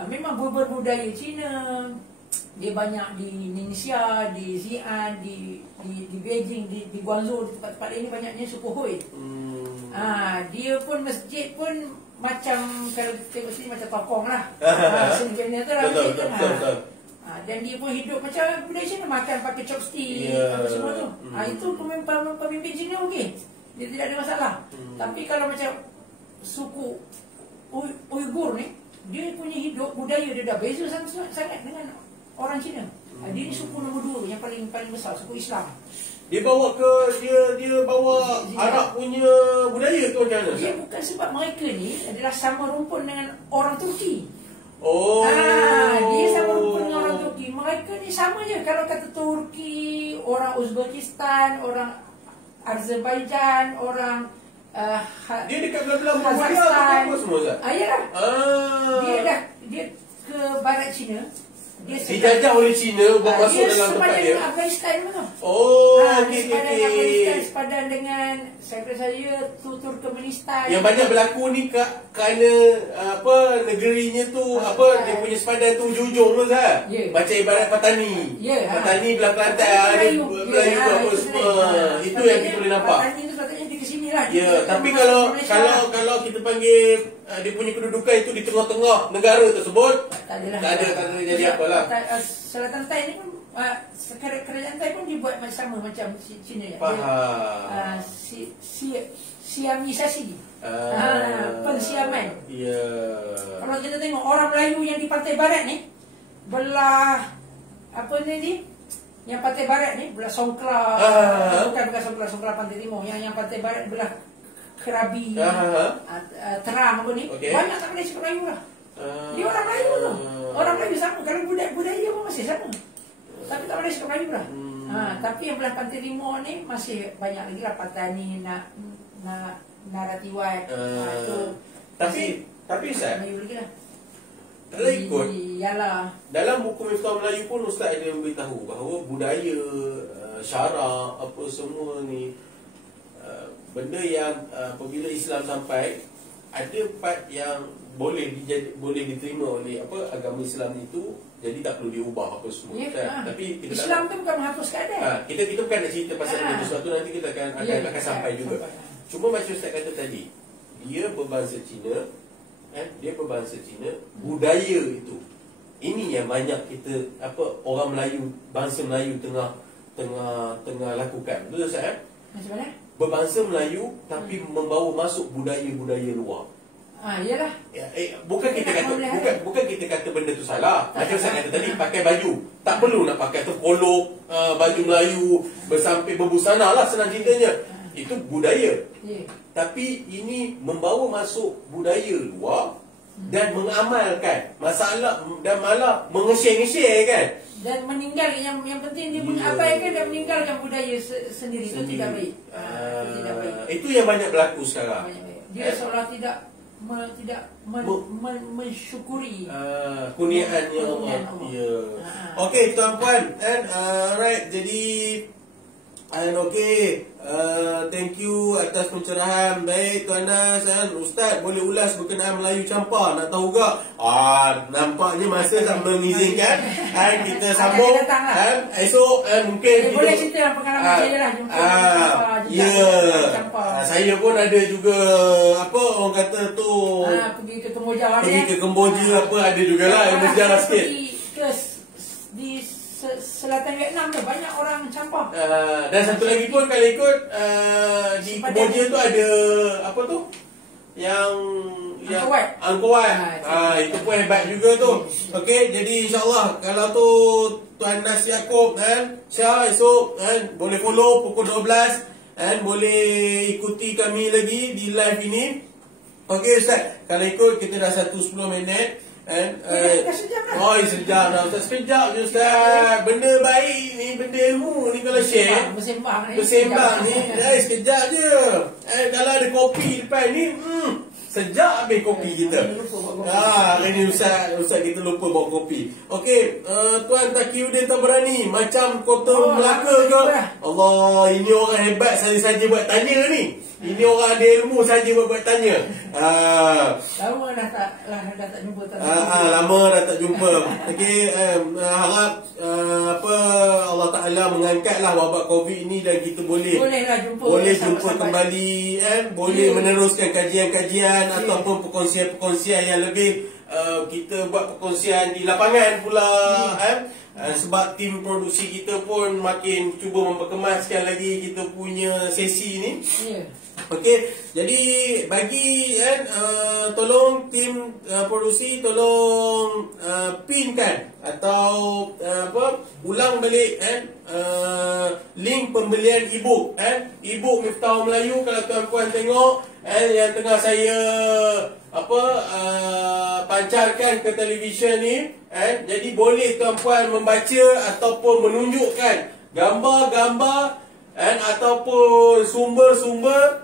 Memang berbudaya Cina. Dia banyak di Ningxia, di Xi'an, di Beijing, di Guangzhou, di tempat-tempat ini banyaknya suku Hui. Dia pun masjid pun macam kalau tengok sini macam tokong lah. Seni bina tu lah masjid tu. Dan dia pun hidup macam budaya Cina, makan pakai chopstick apa semua tu. Itu pemimpin Cina okey. Dia tidak ada masalah. Tapi kalau macam suku Uyghur ni, dia punya hidup budaya dia dah beza sangat dengan orang Cina. Dia ni suku nombor 2 yang paling besar, suku Islam. Dia bawa Arab punya budaya tu macam mana? Dia bukan sebab mereka ni adalah sama rumpun dengan orang Turki. Dia sama rumpun dengan orang Turki. Mereka ni sama je. Kalau kata Turki, orang Uzbekistan, orang Azerbaijan, orang dia dekat belah-belah Kazakhstan apa semua Ustaz? Dia ke barat Cina. Dia dijajah oleh Cina buat masuk dalam tempat dia. Afghanistan tu. Okey. Sepadan dengan saya Turkmenistan. Yang banyak berlaku ni kerana negerinya tu dia punya sepadan tu ujung tu Ustaz. Macam ibarat Patani. Patani belah Kelantan, Melayu apa semua. Itu yang kita boleh nampak. Patani tu sepatutnya di sini lah. Tapi kalau kita panggil dia punya kedudukan itu di tengah-tengah negara tersebut, tak ada jadi apalah. Selatan Thai ni pun kerajaan Thai pun dibuat sama macam Cina ya. Faham. Siamisasi. Pensiaman. Kalau kita tengok orang Melayu yang di pantai barat ni, belah apa ni? Yang pantai barat ni belah Songkla. Bukan Songkla pantai timur. Yang pantai barat belah Krabi, Terang apa ni. Banyak tak boleh cakap Melayu lah. Dia orang Melayu tu. Orang Melayu sama. Kalau budaya pun masih sama. Tapi tak boleh cakap Melayu lah. Tapi yang belah pantai timur ni masih banyak lagi lah. Patani, Naratiwat. Tapi Ustaz, Melayu lagi lah. kalau ikut dalam buku Miftah Melayu pun Ustaz ada memberitahu bahawa budaya, syarak, apa semua ni benda yang apabila Islam sampai ada part yang boleh diterima oleh agama Islam itu, jadi tak perlu diubah apa semua. Tapi kita Islam tu bukan menghapus keadaan. Kita bukan nak cerita pasal benda sesuatu, nanti kita akan sampai juga. Cuma macam Ustaz kata tadi, dia berbangsa Cina, dia berbangsa Cina, budaya itu. Ini yang banyak kita orang Melayu, bangsa Melayu tengah lakukan. Betul Ustaz? Macam mana? Berbangsa Melayu tapi membawa masuk budaya-budaya luar. Iyalah. Bukan kita kata benda tu salah. Macam saya kata tadi, pakai baju tak perlu nak pakai terkolok, baju Melayu bersampai berbusana lah, senang ceritanya. Itu budaya. Tapi ini membawa masuk budaya luar dan mengamalkan masalah, dan malah mengesyek-ngesyek kan. Dan meninggal, yang penting dia mengabaikan dan meninggalkan budaya sendiri. Itu tidak baik. Tidak baik. Itu yang banyak berlaku sekarang. Dia seolah tidak mensyukuri kurniaan Allah. Ya. Okey tuan-puan, alright, jadi thank you atas pencerahan. Baik Tuan Nas, Ustaz boleh ulas berkenaan Melayu campur, nak tahu ke? Nampaknya masa tak mengizinkan. Kita sambung esok, mungkin boleh cerita pengalaman saya lah. Saya pun ada juga orang kata tu, pergi ke Kemboja, ada jugalah yang bersejarah sikit. Di selatan Vietnam tu banyak orang campur. Dan satu lagi pun kalau ikut di Kemboja tu ada yang Angkor Wat. Itu pun hebat juga tu. Okey, jadi insya-Allah kalau tu Tuan Nas Yaakob Syah esok boleh follow pukul 12 boleh ikuti kami lagi di live ini. Okey Ustaz, kalau ikut kita dah 1:10 minit. Sejam dah Ustaz. Sekejap je Ustaz. Benda baik ni, benda ilmu ni kalau share, bersembang ni sekejap je. Kalau ada kopi depan ni, sejak habis kopi kita. Hari ni Ustaz kita lupa bawa kopi. Okey, Tuan Taqiyuddin Tabrani, macam kota Melaka ke? Allah, ini orang hebat saja buat tanya ni. Ini orang ada ilmu saja buat tanya. Lama dah tak jumpa. Lama dah tak jumpa. Okey, harap Allah Taala mengangkatlah wabak Covid ini dan kita boleh jumpa kembali, boleh meneruskan kajian-kajian ataupun perkongsian-perkongsian yang lebih. Kita buat perkongsian di lapangan pula, sebab tim produksi kita pun makin cuba memperkemaskan lagi kita punya sesi ni. Okey, jadi bagi tolong tim produksi tolong pinkan atau ulang balik link pembelian e-book e-book Miftahul Melayu. Kalau tuan-puan tengok yang tengah saya pancarkan ke televisyen ni, jadi boleh tuan-puan membaca ataupun menunjukkan gambar-gambar ataupun sumber-sumber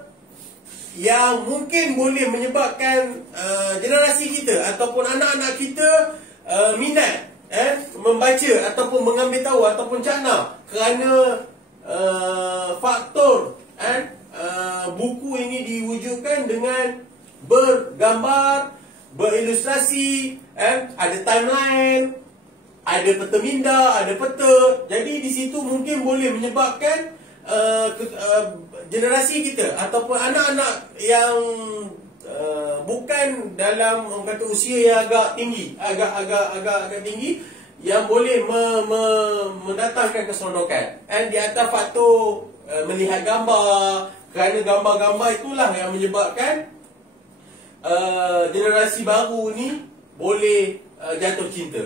yang mungkin boleh menyebabkan generasi kita ataupun anak-anak kita minat membaca ataupun mengambil tahu ataupun cakna, kerana faktor buku ini diwujudkan dengan bergambar, berilustrasi, ada timeline, ada peta minda, ada peta. Jadi di situ mungkin boleh menyebabkan generasi kita ataupun anak-anak yang bukan dalam orang kata usia yang agak tinggi, agak tinggi, yang boleh mendatangkan keseronokan. Di atas faktor melihat gambar, kerana gambar-gambar itulah yang menyebabkan generasi baru ni boleh jatuh cinta.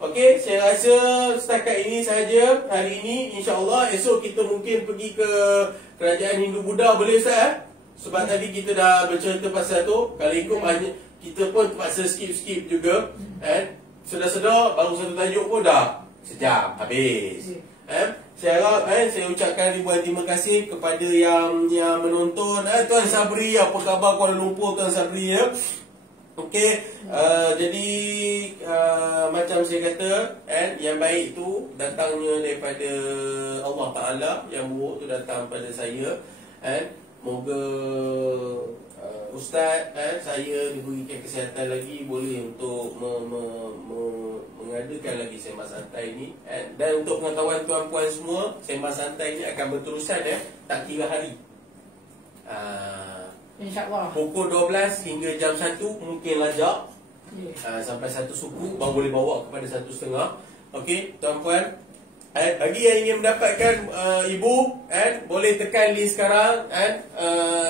Okey, saya rasa setakat ini sahaja hari ini. InsyaAllah esok kita mungkin pergi ke kerajaan Hindu Buddha, boleh Ustaz? Sebab tadi kita dah bercerita pasal tu. Kalau ikut banyak, kita pun terpaksa skip juga. Sedar-sedar baru satu tajuk pun dah sejam habis. Saya harap saya ucapkan ribuan terima kasih kepada yang menonton. Tuan Sabri, apa khabar Kuala Lumpur Tuan Sabri ya? Okey, jadi macam saya kata, yang baik tu datangnya daripada Allah Ta'ala, yang buruk tu datang pada saya. moga Ustaz saya diberikan kesihatan lagi, boleh untuk mengadakan lagi sembang santai ni. Dan untuk pengetahuan tuan-puan semua, sembang santai ni akan berterusan tak kira hari. InsyaAllah. Pukul 12 hingga jam 1 mungkin lajak. Sampai satu suku baru boleh bawa kepada 1.30. Okey, tuan-puan, bagi yang ingin mendapatkan ibu, boleh tekan link sekarang.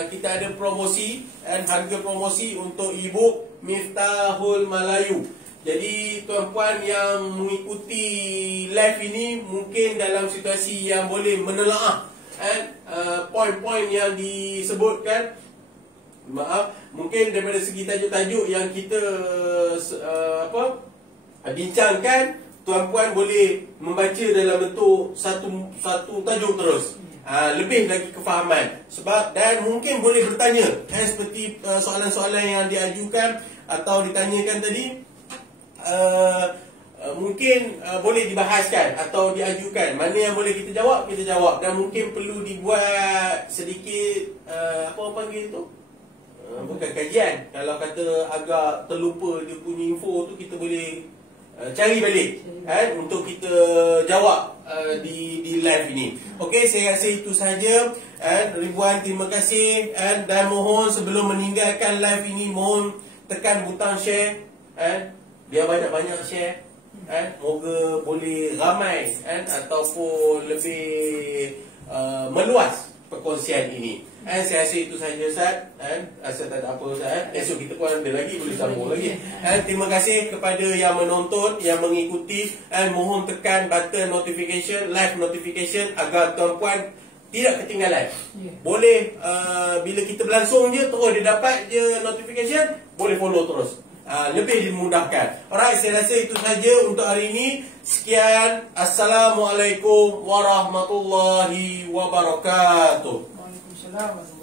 Kita ada promosi, harga promosi untuk ibu Miftahul Malayu. Jadi tuan-puan yang mengikuti live ini mungkin dalam situasi yang boleh menelaah poin-poin yang disebutkan. Maaf, mungkin daripada segi tajuk-tajuk yang kita bincangkan, tuan-puan boleh membaca dalam bentuk satu tajuk terus. Lebih lagi kefahaman. Sebab dan mungkin boleh bertanya seperti soalan-soalan yang diajukan atau ditanyakan tadi, mungkin boleh dibahaskan atau diajukan. Mana yang boleh kita jawab, kita jawab. Dan mungkin perlu dibuat sedikit apa panggil tu, bukan kajian. Kalau kata agak terlupa dia punya info tu, kita boleh cari balik untuk kita jawab di live ini. Okey, saya rasa itu sahaja. Ribuan terima kasih. Dan mohon sebelum meninggalkan live ini, mohon tekan butang share. Biar banyak-banyak share. Moga boleh ramai ataupun lebih meluas perkongsian ini. Saya rasa itu sahaja, Ustaz. Asal tak ada apa, Ustaz. Esok kita pun ada lagi, boleh sambung lagi. Terima kasih kepada yang menonton, yang mengikuti. Mohon tekan button notification, live notification, agar tuan-puan tidak ketinggalan. Boleh bila kita berlangsung je, terus dia dapat je notification, boleh follow terus. Lebih dimudahkan. Alright, saya rasa itu sahaja untuk hari ini. Sekian. Assalamualaikum warahmatullahi wabarakatuh. Waalaikumsalam.